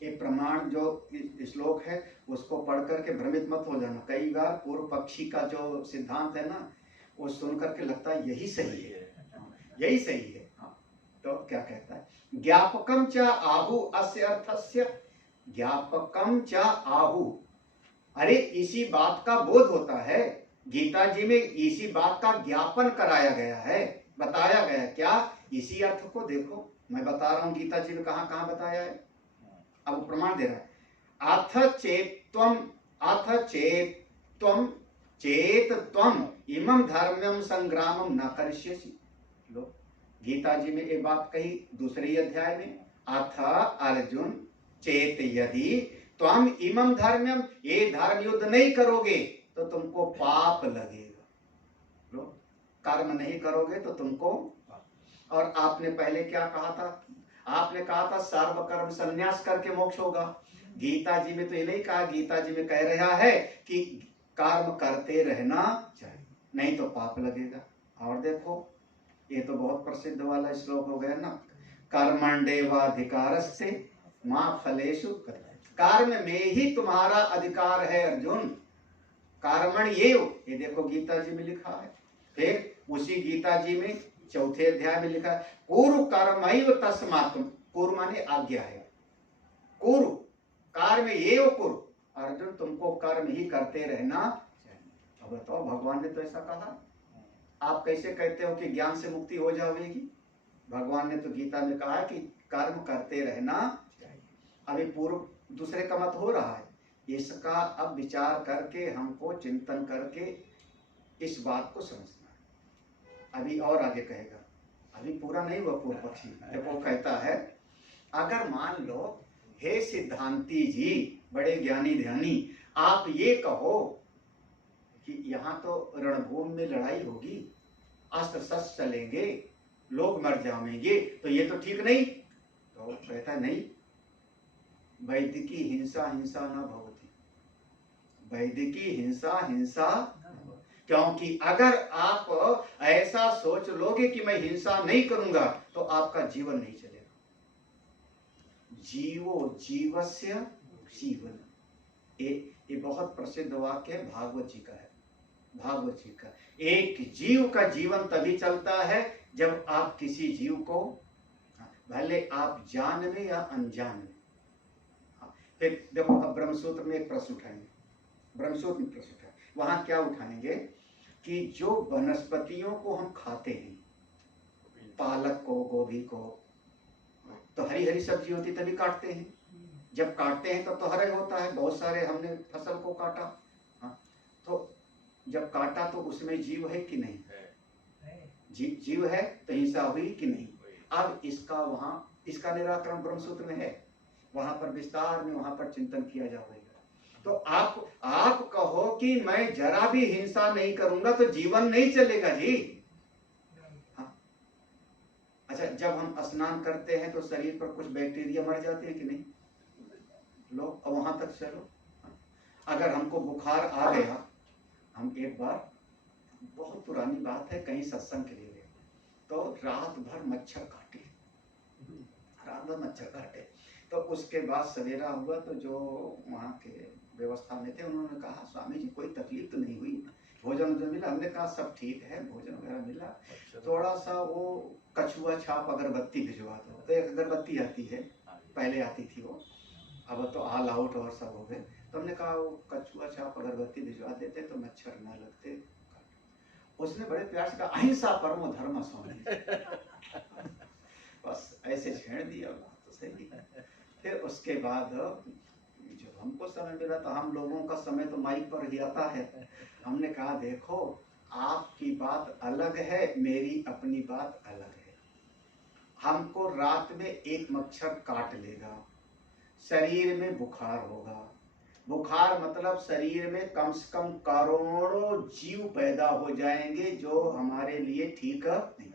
ये प्रमाण जो श्लोक है उसको पढ़ करके भ्रमित मत हो जाना। कई बार पूर्व पक्षी का जो सिद्धांत है ना, वो सुन करके लगता है यही सही है, यही सही है। तो क्या कहता है? ज्ञापकम च आहु अस्य अर्थस्य, ज्ञापकम च आहु, अरे इसी बात का बोध होता है। गीता जी में इसी बात का ज्ञापन कराया गया है, बताया गया। क्या? इसी अर्थ को देखो, मैं बता रहा हूं गीता जी में कहां कहां बताया है। अब वो प्रमाण दे रहा है। अथ चेत त्वम इमं धर्म्यम संग्रामम न करिष्यसि। लो, गीता जी में एक बात कही दूसरे अध्याय में, अथ अर्जुन चेत यदि त्वम इमं धर्म्यम, ये धर्म युद्ध नहीं करोगे तो तुमको पाप लगेगा। लो, कर्म नहीं करोगे तो तुमको। और आपने पहले क्या कहा था? आपने कहा था सर्व कर्म संन्यास करके मोक्ष होगा। गीता जी में तो ये नहीं कहा, गीता जी में कह रहा है कि कर्म करते रहना चाहिए, नहीं तो पाप लगेगा। और देखो ये तो बहुत प्रसिद्ध वाला श्लोक हो गया ना, कर्मण्येवाधिकारस्ते मा फलेषु कदाचन। कर्म में ही तुम्हारा अधिकार है अर्जुन, कर्मण्येव, ये देखो गीता जी में लिखा है। फिर उसी गीता जी में चौथे अध्याय में लिखा है कुरु कर्मैव तस्मात्, कुरु माने आज्ञा है, कुरु कर्म एव कुरु, अर्जुन तुमको कर्म ही करते रहना चाहिए। अब बताओ भगवान ने तो ऐसा कहा, आप कैसे कहते हो कि ज्ञान से मुक्ति हो जाएगी? भगवान ने तो गीता में कहा है कि कर्म करते रहना चाहिए। अभी पूर्व दूसरे का मत हो रहा है, इसका अब विचार करके हमको चिंतन करके इस बात को समझना है। अभी और आगे कहेगा, अभी पूरा नहीं हुआ पूर्व पक्षी। देखो कहता है, अगर मान लो हे सिद्धांती जी, बड़े ज्ञानी ध्यानी, आप ये कहो कि यहाँ तो रणभूमि में लड़ाई होगी, अस्त्र शस्त्र चलेंगे, लोग मर जाएंगे, तो ये तो ठीक नहीं। तो कहता नहीं, वैदिकी हिंसा हिंसा न भवति, वैदिकी हिंसा हिंसा, क्योंकि अगर आप ऐसा सोच लोगे कि मैं हिंसा नहीं करूंगा तो आपका जीवन नहीं चलेगा। जीवो जीवस्य जीवन, ये बहुत प्रसिद्ध वाक्य है, भागवत जी का है, भागवत जी का। एक जीव का जीवन तभी चलता है जब आप किसी जीव को, भले आप जान में या अनजान में। फिर देखो अब ब्रह्मसूत्र में एक प्रश्न उठाएंगे, ब्रह्मसूत्र में प्रश्न उठाएंगे, वहां क्या उठाएंगे कि जो वनस्पतियों को हम खाते हैं, पालक को, गोभी को, तो हरी हरी सब्जी होती तभी काटते हैं, जब काटते हैं तब तो हरा होता है। बहुत सारे हमने फसल को काटा, तो जब काटा तो उसमें जीव है कि नहीं? जीव है, तो हिंसा हुई कि नहीं? अब इसका वहां, इसका निराकरण ब्रह्मसूत्र में है, वहां पर विस्तार में वहां पर चिंतन किया जाएगा। तो आप कहो कि मैं जरा भी हिंसा नहीं करूंगा तो जीवन नहीं चलेगा जी। हाँ? अच्छा, जब हम स्नान करते हैं तो शरीर पर कुछ बैक्टीरिया मर जाते हैं कि नहीं? लो अब वहां तक चलो। अगर हमको बुखार आ गया, हम एक बार, बहुत पुरानी बात है, कहीं सत्संग के लिए गए, तो रात भर मच्छर काटे, रात भर मच्छर काटे। तो उसके बाद सवेरा हुआ तो जो वहाँ के व्यवस्था में थे उन्होंने कहा, स्वामी जी कोई तकलीफ तो नहीं हुई, भोजन तो मिला? हमने कहा सब ठीक है, भोजन वगैरह मिला, थोड़ा सा वो कछुआ छाप अगरबत्ती भिजवा दो। तो एक अगरबत्ती आती है, पहले आती थी वो, अब तो ऑल आउट और सब हो गए। तो हमने कहा वो कछुआ छाप अगरबत्ती भिजवा देते तो मच्छर न लगते। उसने बड़े प्यार से कहा, अहिंसा परमो धर्म स्वामी। बस ऐसे छेड़ दिया, तो सही है। फिर उसके बाद जब हमको समय मिला तो हम लोगों का समय तो माइक पर ही आता है, हमने कहा देखो आपकी बात अलग है, मेरी अपनी बात अलग है। हमको रात में एक मच्छर काट लेगा, शरीर में बुखार होगा, बुखार मतलब शरीर में कम से कम करोड़ों जीव पैदा हो जाएंगे जो हमारे लिए ठीक नहीं।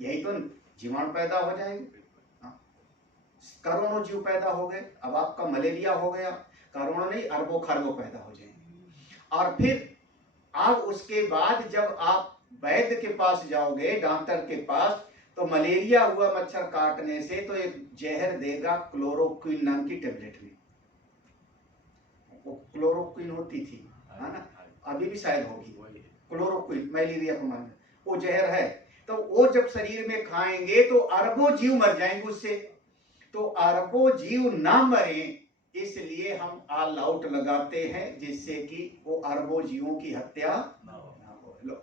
यही तो जीवाणु पैदा हो जाएंगे, करोड़ों जीव पैदा हो गए। अब आपका मलेरिया हो गया, करोड़ों नहीं अरबों खरबों पैदा हो जाएंगे। और फिर अब उसके बाद जब आप वैद्य के पास जाओगे, डॉक्टर के पास, तो मलेरिया हुआ मच्छर काटने से तो एक जहर देगा क्लोरोक्विन नाम की टेबलेट में, वो क्लोरोक्विन होती थी, है ना, अभी भी शायद होगी क्लोरोक्विन, मलेरिया को मारने, वो जहर है। तो वो जब शरीर में खाएंगे तो अरबों जीव मर जाएंगे उससे। तो अरबों जीव ना मरे इसलिए हम ऑल आउट लगाते हैं, जिससे कि वो अरबों जीवों की हत्या ना हो। लो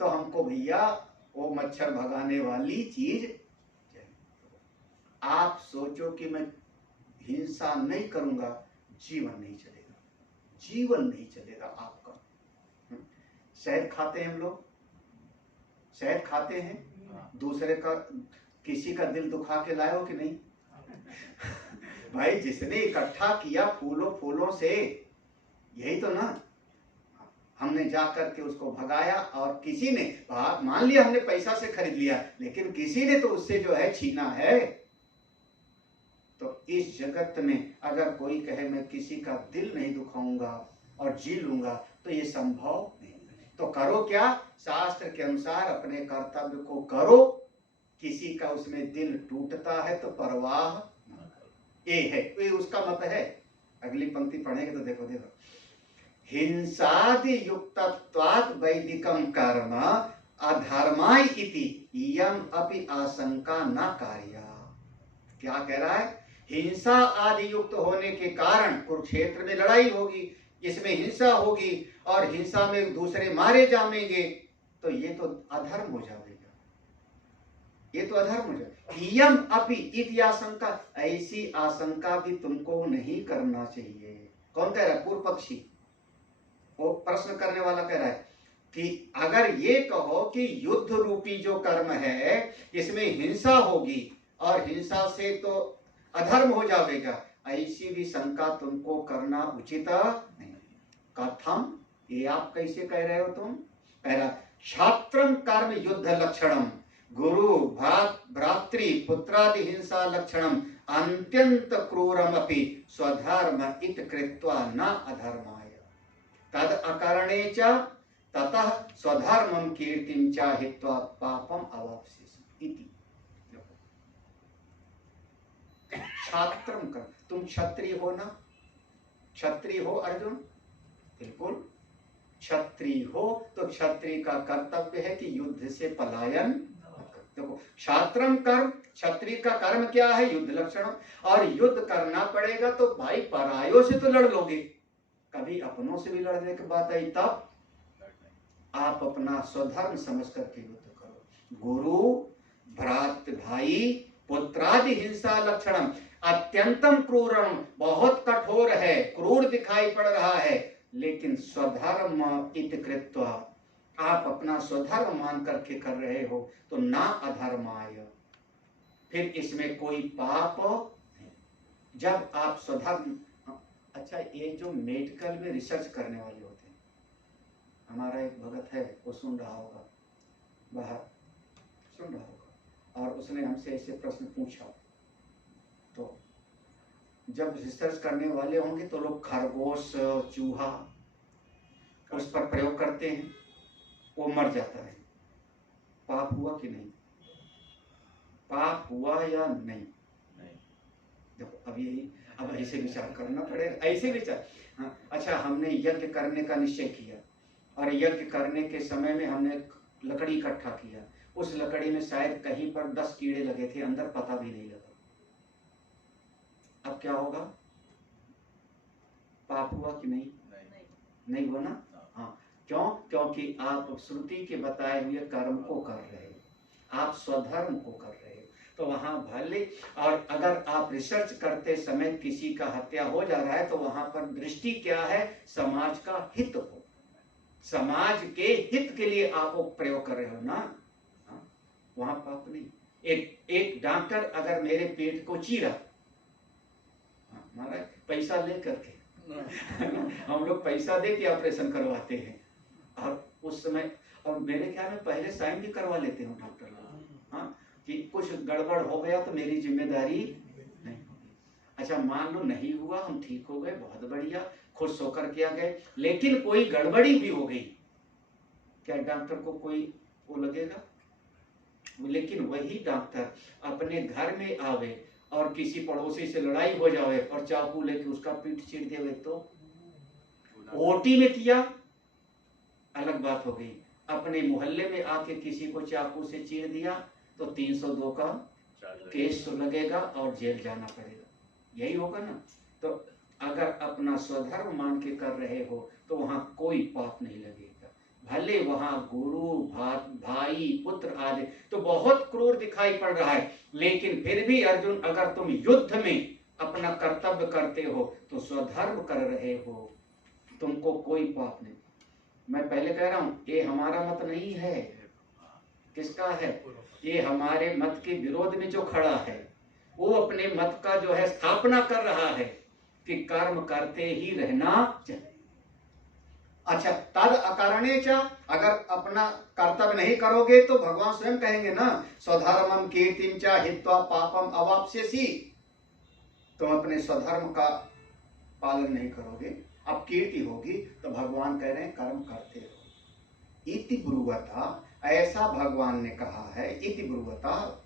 तो हमको भैया वो मच्छर भगाने वाली चीज, आप सोचो कि मैं हिंसा नहीं करूंगा, जीवन नहीं चलेगा, जीवन नहीं चलेगा आपका। शहद खाते हैं हम लोग, शहद खाते हैं, दूसरे का किसी का दिल दुखा के लाए हो कि नहीं? भाई जिसने इकट्ठा किया फूलों फूलों से, यही तो ना, हमने जा करके उसको भगाया और किसी ने मान लिया हमने पैसा से खरीद लिया, लेकिन किसी ने तो उससे जो है छीना है। तो इस जगत में अगर कोई कहे मैं किसी का दिल नहीं दुखाऊंगा और जी लूंगा, तो ये संभव नहीं। तो करो क्या? शास्त्र के अनुसार अपने कर्तव्य को करो। किसी का उसमें दिल टूटता है तो परवाह न करो। ये है, ये उसका मत है। अगली पंक्ति पढ़ेंगे तो देखो देखो, हिंसादि युक्तत्वात् वैदिकम कर्म अधर्माय इति इयम अपि आशंका न कार्या। क्या कह रहा है? हिंसा आदि युक्त होने के कारण कुरुक्षेत्र में लड़ाई होगी, इसमें हिंसा होगी और हिंसा में दूसरे मारे जाएंगे, तो ये तो अधर्म हो जाएगा, ये तो अधर्म हो जाएगा। इयम अपि इति आशंका, ऐसी आशंका भी तुमको नहीं करना चाहिए। कौन कह रहा है? पूर्व पक्षी, वो प्रश्न करने वाला कह रहा है कि अगर ये कहो कि युद्ध रूपी जो कर्म है इसमें हिंसा होगी और हिंसा से तो अधर्म हो जाएगा, ऐसी भी शंका तुमको करना उचित नहीं। कथम, ये आप कैसे कह रहे हो तुम? पहला, छात्रम कर्म युद्ध लक्षणम गुरु भ्रातृ पुत्रादि हिंसा लक्षणम अत्यंत क्रूरम अपि स्वधर्म इत कृत्वा न अधर्माय तद अकारणे च ततः स्वधर्मम कीर्तिम च हित्वा पापम अवाप्स्यसि इति। छात्रम कर, तुम क्षत्रिय हो ना? क्षत्रिय हो अर्जुन? बिल्कुल क्षत्रिय हो, तो क्षत्रिय का कर्तव्य है कि युद्ध से पलायन। देखो, छात्रम कर्म, क्षत्रिय का कर्म क्या है? युद्ध लक्षण। और युद्ध करना पड़ेगा तो भाई परायों से तो लड़ लोगे, कभी अपनों से भी लड़ने की बात आई तब आप अपना स्वधर्म समझ करके युद्ध करो। गुरु भ्रात भाई पुत्रादि हिंसा लक्षणम अत्यंतम क्रूरम, बहुत कठोर है, क्रूर दिखाई पड़ रहा है, लेकिन स्वधर्म इत कृत्वा, आप अपना स्वधर्म मान करके कर रहे हो, तो ना अधर्माय, फिर इसमें कोई पाप नहीं। जब आप स्वधर्म, अच्छा ये जो मेडिकल में रिसर्च करने वाले होते हैं, हमारा एक भगत है, वो सुन रहा होगा, बाहर सुन रहा होगा, और उसने हमसे ऐसे प्रश्न पूछा। तो जब रिसर्च करने वाले होंगे तो लोग खरगोश चूहा उस पर प्रयोग करते हैं, वो मर जाता है। पाप हुआ कि नहीं? पाप हुआ या नहीं? देखो अब ऐसे विचार करना पड़ेगा, ऐसे विचार। हाँ, अच्छा हमने यज्ञ करने का निश्चय किया और यज्ञ करने के समय में हमने लकड़ी इकट्ठा किया, उस लकड़ी में शायद कहीं पर 10 कीड़े लगे थे, अंदर पता भी नहीं लगा। अब क्या होगा? पाप हुआ कि नहीं? नहीं हुआ ना? हाँ, क्यों? क्योंकि आप श्रुति के बताए हुए कर्म को कर रहे हो, आप स्वधर्म को कर रहे हो, तो वहां भले, और अगर आप रिसर्च करते समय किसी का हत्या हो जा रहा है तो वहां पर दृष्टि क्या है? समाज का हित हो, समाज के हित के लिए आप वो प्रयोग कर रहे हो ना, हाँ, वहां पाप नहीं। एक डॉक्टर अगर मेरे पेट को चीरा, महाराज पैसा ले करके हम लोग पैसा दे के ऑपरेशन करवाते हैं, और उस समय, और मेरे ख्याल में पहले साइन भी करवा लेते हैं डॉक्टर लोग, हाँ, कि कुछ गड़बड़ हो गया तो मेरी जिम्मेदारी नहीं होगी। अच्छा मान लो नहीं हुआ, हम ठीक हो गए, बहुत बढ़िया, खुश होकर के आ गए, लेकिन कोई गड़बड़ी भी हो गई, क्या डॉक्टर को कोई वो लगेगा? लेकिन वही डॉक्टर अपने घर में आवे और किसी पड़ोसी से लड़ाई हो जाए और चाकू लेके उसका पीठ चीर देवे, तो ओटी में किया अलग बात हो गई, अपने मोहल्ले में आके किसी को चाकू से चीर दिया तो 302 का केस तो लगेगा और जेल जाना पड़ेगा, यही होगा ना। तो अगर अपना स्वधर्म मान के कर रहे हो तो वहां कोई पाप नहीं लगेगा, भले वहां गुरु भाई पुत्र आदि तो बहुत क्रूर दिखाई पड़ रहा है, लेकिन फिर भी अर्जुन अगर तुम युद्ध में अपना कर्तव्य करते हो तो स्वधर्म कर रहे हो, तुमको कोई पाप नहीं। मैं पहले कह रहा हूं ये हमारा मत नहीं है, किसका है? ये हमारे मत के विरोध में जो खड़ा है वो अपने मत का जो है स्थापना कर रहा है कि कर्म करते ही रहना चाहिए। अच्छा, तद अकारणे च, अगर अपना कर्तव्य नहीं करोगे तो भगवान स्वयं कहेंगे ना, स्वधर्मम कीर्तिम च हित्वा पापम अवाप्स्यसि। तुम अपने स्वधर्म का पालन नहीं करोगे, अब कीर्ति होगी, तो भगवान कह रहे हैं कर्म करते रहो। इति ब्रुवता, ऐसा भगवान ने कहा है। इति ब्रुवता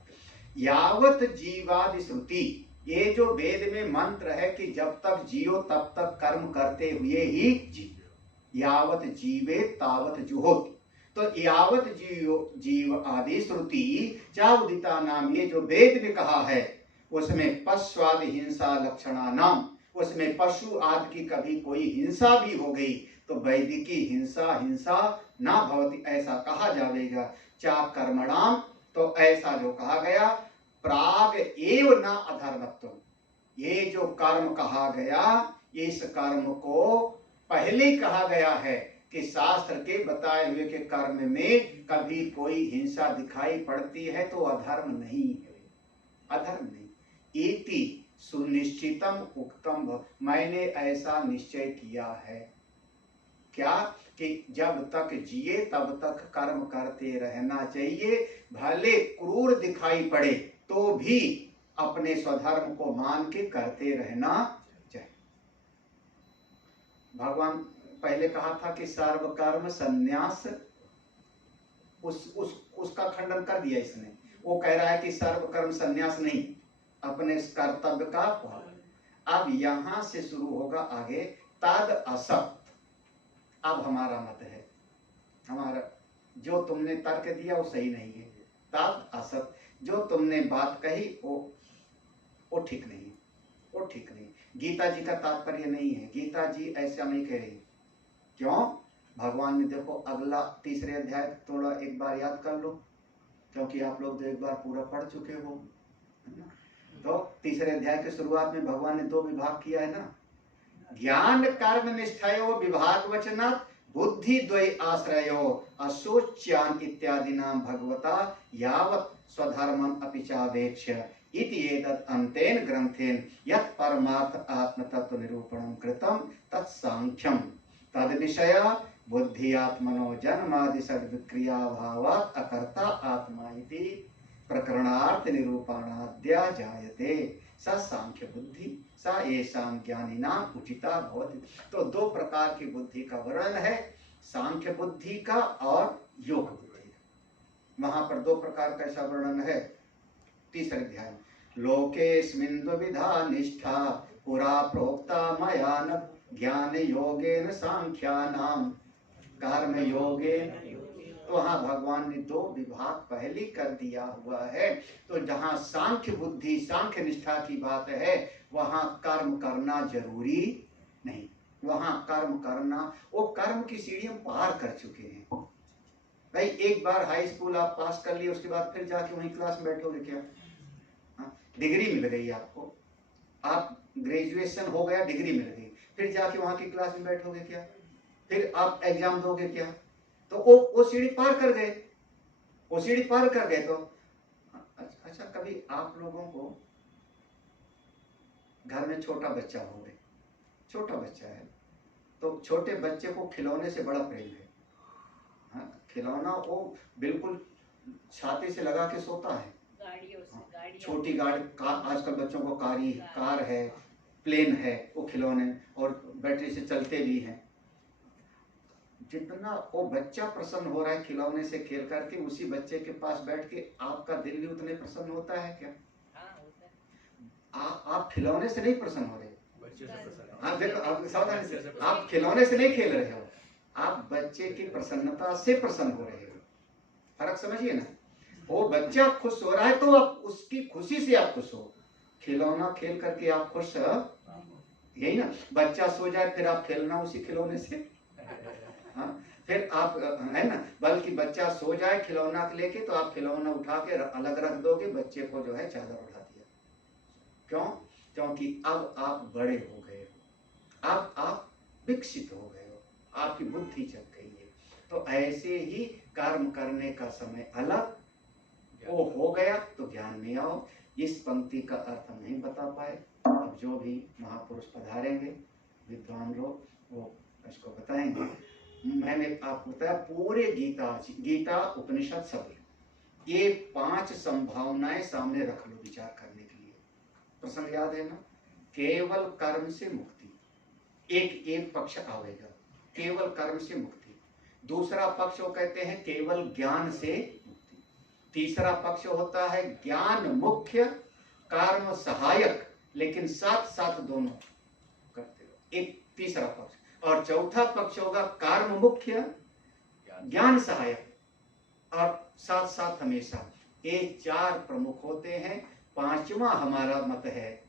यावत जीवादि श्रुति, ये जो वेद में मंत्र है कि जब तक जियो तब तक कर्म करते हुए ही जियो, यावत जीवे तावत जुहोति। तो यावत जीव आदि श्रुति चा उदिता नाम, ये जो वेद में कहा है उसमें पश्वादि हिंसा लक्षणा नाम, उसमें पशु आदि की कभी कोई हिंसा भी हो गई तो वैदिकी हिंसा ना भवति, ऐसा कहा जाएगा। चा कर्मणाम, तो ऐसा जो कहा गया, प्राग एव न अधर्मत्व, ये जो कर्म कहा गया, इस कर्म को पहले कहा गया है कि शास्त्र के बताए हुए के कर्म में कभी कोई हिंसा दिखाई पड़ती है तो अधर्म नहीं है, अधर्म नहीं। इति सुनिश्चितम उक्तम, मैंने ऐसा निश्चय किया है। क्या? कि जब तक जिए तब तक कर्म करते रहना चाहिए, भले क्रूर दिखाई पड़े तो भी अपने स्वधर्म को मान के करते रहना चाहिए। भगवान पहले कहा था कि सर्व कर्म संन्यास, उसका खंडन कर दिया इसने। वो कह रहा है कि सर्व कर्म संन्यास नहीं, अपने कर्तव्य का पालन। अब यहां से शुरू होगा आगे, तद असत। अब हमारा मत है, हमारा जो तुमने तर्क दिया वो सही नहीं है। तद असत, जो तुमने बात कही वो ठीक नहीं है, वो ठीक नहीं। गीता जी का तात्पर्य नहीं है, गीता जी ऐसा नहीं कह रही। क्यों? भगवान ने देखो अगला तीसरे अध्याय थोड़ा एक बार याद कर लो, क्योंकि आप लोग तो एक बार पूरा पढ़ चुके हो। तो तीसरे अध्याय के शुरुआत में भगवान ने दो विभाग किया है ना, ज्ञान कर्म निष्ठयो विभाग वचनात् बुद्धि द्वय आश्रयो अशोच्यान इत्यादि नाम भगवता यावत् स्वधर्मम अपि चावेक्ष्य इति एतत् अन्तेन ग्रंथेन यत् परमार्थ आत्म तत्व निरूपणं कृतं तत्सांख्यम तद विषय बुद्धि आत्मनो जन्मादि षड विक्रिया भावात् अकर्ता आत्मा इति प्रकरणार्थ निरूपणाद्या जायते स सांख्य बुद्धि स येषां ज्ञानिनां उचिता भवति। तो दो प्रकार की बुद्धि का वर्णन है, सांख्य बुद्धि का और योग बुद्धि का। वहां पर दो प्रकार का ऐसा वर्णन है। तीसरे अध्याय, लोकेस्मिन् द्विविधा निष्ठा पुरा प्रोक्ता मया न ज्ञान योगेन सांख्यानां कर्म योगेन। तो वहां भगवान ने दो विभाग पहले कर दिया हुआ है। तो जहां सांख्य बुद्धि सांख्य निष्ठा की बात है वहां कर्म करना जरूरी नहीं, वहां कर्म करना, वो कर्म की सीढ़ी हम पार कर चुके हैं भाई। एक बार हाई स्कूल आप पास कर लिए, उसके बाद फिर जाके वहीं क्लास में बैठोगे क्या? डिग्री मिल गई आपको, आप ग्रेजुएशन हो गया, डिग्री मिल गई, फिर जाके वहां की क्लास में बैठोगे क्या? फिर आप एग्जाम दोगे क्या? तो वो सीढ़ी पार कर गए, वो सीढ़ी पार कर गए। तो अच्छा, कभी आप लोगों को घर में छोटा बच्चा हो गए, छोटा बच्चा है, तो छोटे बच्चे को खिलौने से बड़ा प्रेम है। हाँ, खिलौना वो बिल्कुल छाती से लगा के सोता है। छोटी गाड़ी, आजकल बच्चों को कार है, प्लेन है, वो खिलौने, और बैटरी से चलते भी हैं। जितना वो बच्चा प्रसन्न हो रहा है खिलौने से खेल करके, उसी बच्चे के पास बैठ के आपका दिल भी उतने प्रसन्न होता है क्या? आप खिलौने से नहीं प्रसन्न हो रहे, आप देखो, आप सावधानी से, आप खिलौने से नहीं खेल रहे हो, आप बच्चे की प्रसन्नता से प्रसन्न हो रहे हो। फर्क समझिए ना, वो बच्चा खुश हो रहा है तो आप उसकी खुशी से आप खुश हो, खिलौना खेल करके आप खुश, यही ना। बच्चा सो जाए फिर आप खेलना उसी खिलौने से, हाँ, फिर आप, है ना, बल्कि बच्चा सो जाए खिलौना लेके तो आप खिलौना उठा के अलग रख दोगे, बच्चे को जो है चादर उठा दिया। क्यों? क्योंकि अब आप बड़े हो गए हो, अब आप विकसित हो गए हो, आपकी बुद्धि जग गई है। तो ऐसे ही कर्म करने का समय अलग वो हो गया तो ज्ञान में आओ। इस पंक्ति का अर्थ हम नहीं बता पाए, अब जो भी महापुरुष पधारेंगे विद्वान लोग वो इसको बताएंगे। मैंने आपको बताया पूरे गीता उपनिषद सभी ये 5 संभावनाएं सामने रख लो विचार करने के लिए। प्रसंग याद है ना? केवल कर्म से मुक्ति, एक पक्ष आवेगा, केवल कर्म से मुक्ति। दूसरा पक्ष वो कहते हैं केवल ज्ञान से मुक्ति। तीसरा पक्ष होता है ज्ञान मुख्य कर्म सहायक, लेकिन साथ साथ दोनों करते रहो, एक तीसरा पक्ष। और चौथा पक्ष होगा कर्म मुख्य ज्ञान सहायक और साथ साथ हमेशा। ये 4 प्रमुख होते हैं। 5वां हमारा मत है,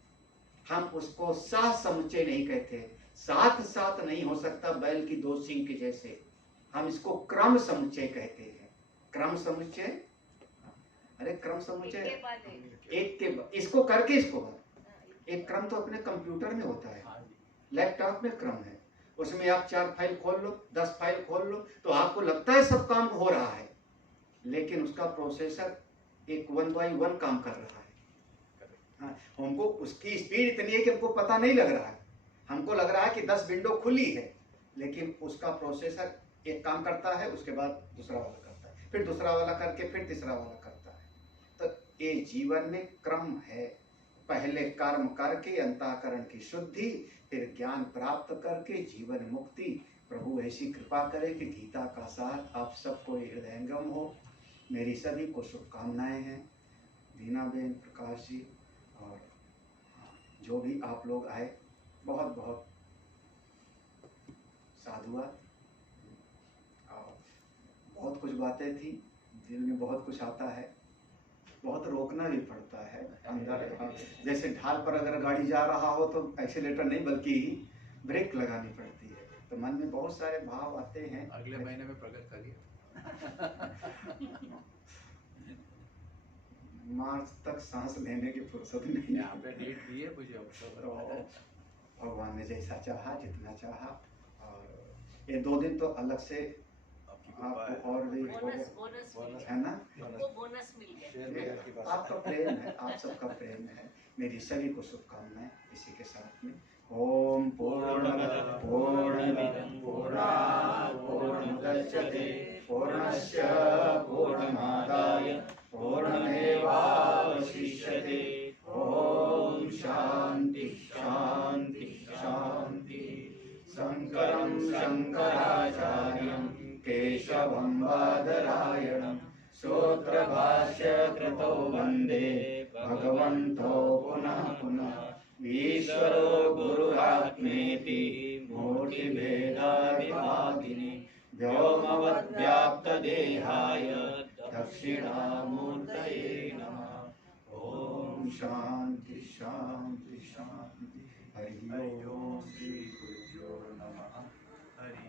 हम उसको सह समुच्चय नहीं कहते, साथ साथ नहीं हो सकता बैल की 2 सींग के जैसे, हम इसको क्रम समुच्चय कहते हैं। क्रम समुच्चय, अरे क्रम समुच्चय एक के बाद इसको करके इसको बाद। एक क्रम तो अपने कंप्यूटर में होता है, लैपटॉप में क्रम है, उसमें आप 4 फाइल खोल लो, 10 फाइल खोल लो, तो आपको लगता है सब काम हो रहा है, लेकिन उसका प्रोसेसर एक 1 by 1 काम कर रहा है। हाँ, हमको उसकी स्पीड इतनी है कि हमको पता नहीं लग रहा है, हमको लग रहा है कि 10 विंडो खुली है, लेकिन उसका प्रोसेसर एक काम करता है, उसके बाद दूसरा वाला करता है, फिर दूसरा वाला करके फिर तीसरा वाला करता है। तो ये जीवन में क्रम है, पहले कर्म करके अंतःकरण की शुद्धि, फिर ज्ञान प्राप्त करके जीवन मुक्ति। प्रभु ऐसी कृपा करे कि गीता का साथ आप सबको हृदयंगम हो। मेरी सभी को शुभकामनाएं हैं। दीना बेन, प्रकाश जी और जो भी आप लोग आए, बहुत बहुत साधुवाद। और बहुत कुछ बातें थी, दिल में बहुत कुछ आता है, बहुत रोकना भी पड़ता है अंदर। जैसे ढाल पर अगर गाड़ी जा रहा हो तो एक्सीलेटर नहीं बल्कि ब्रेक लगानी पड़ती है, तो मन में बहुत सारे भाव आते हैं। अगले महीने में प्रकट करिए। मार्च तक सांस लेने की फुर्सत नहीं। आपने डेट दी है मुझे, तो भगवान ने जैसा चाहा, जितना चाहा। और ये 2 दिन तो अलग से आपको और भी बोनस है ना, वो बोनस मिल गया। आपका प्रेम है, आप सबका प्रेम है। मेरी सभी को शुभकामनाएं इसी के साथ में। ओम पूर्णमदः पूर्णमिदं पूर्णात् पूर्णमुदच्यते पूर्णस्य पूर्णमादाय पूर्णमेवावशिष्यते। ओम शांति शांति शांति। शंकरं शंकराचार्यं केशवं बादरायणं सूत्रभाष्य कृतो वन्दे भगवन्तो पुनः पुनः। ईश्वरो गुरुरात्मेति मूर्तिभेदाविभागिने व्योमवद्व्याप्तदेहाय दक्षिणामूर्तये नमः। ओम शांति शांति शांति। हरि ओम। श्री गुरुभ्यो नमः। हरि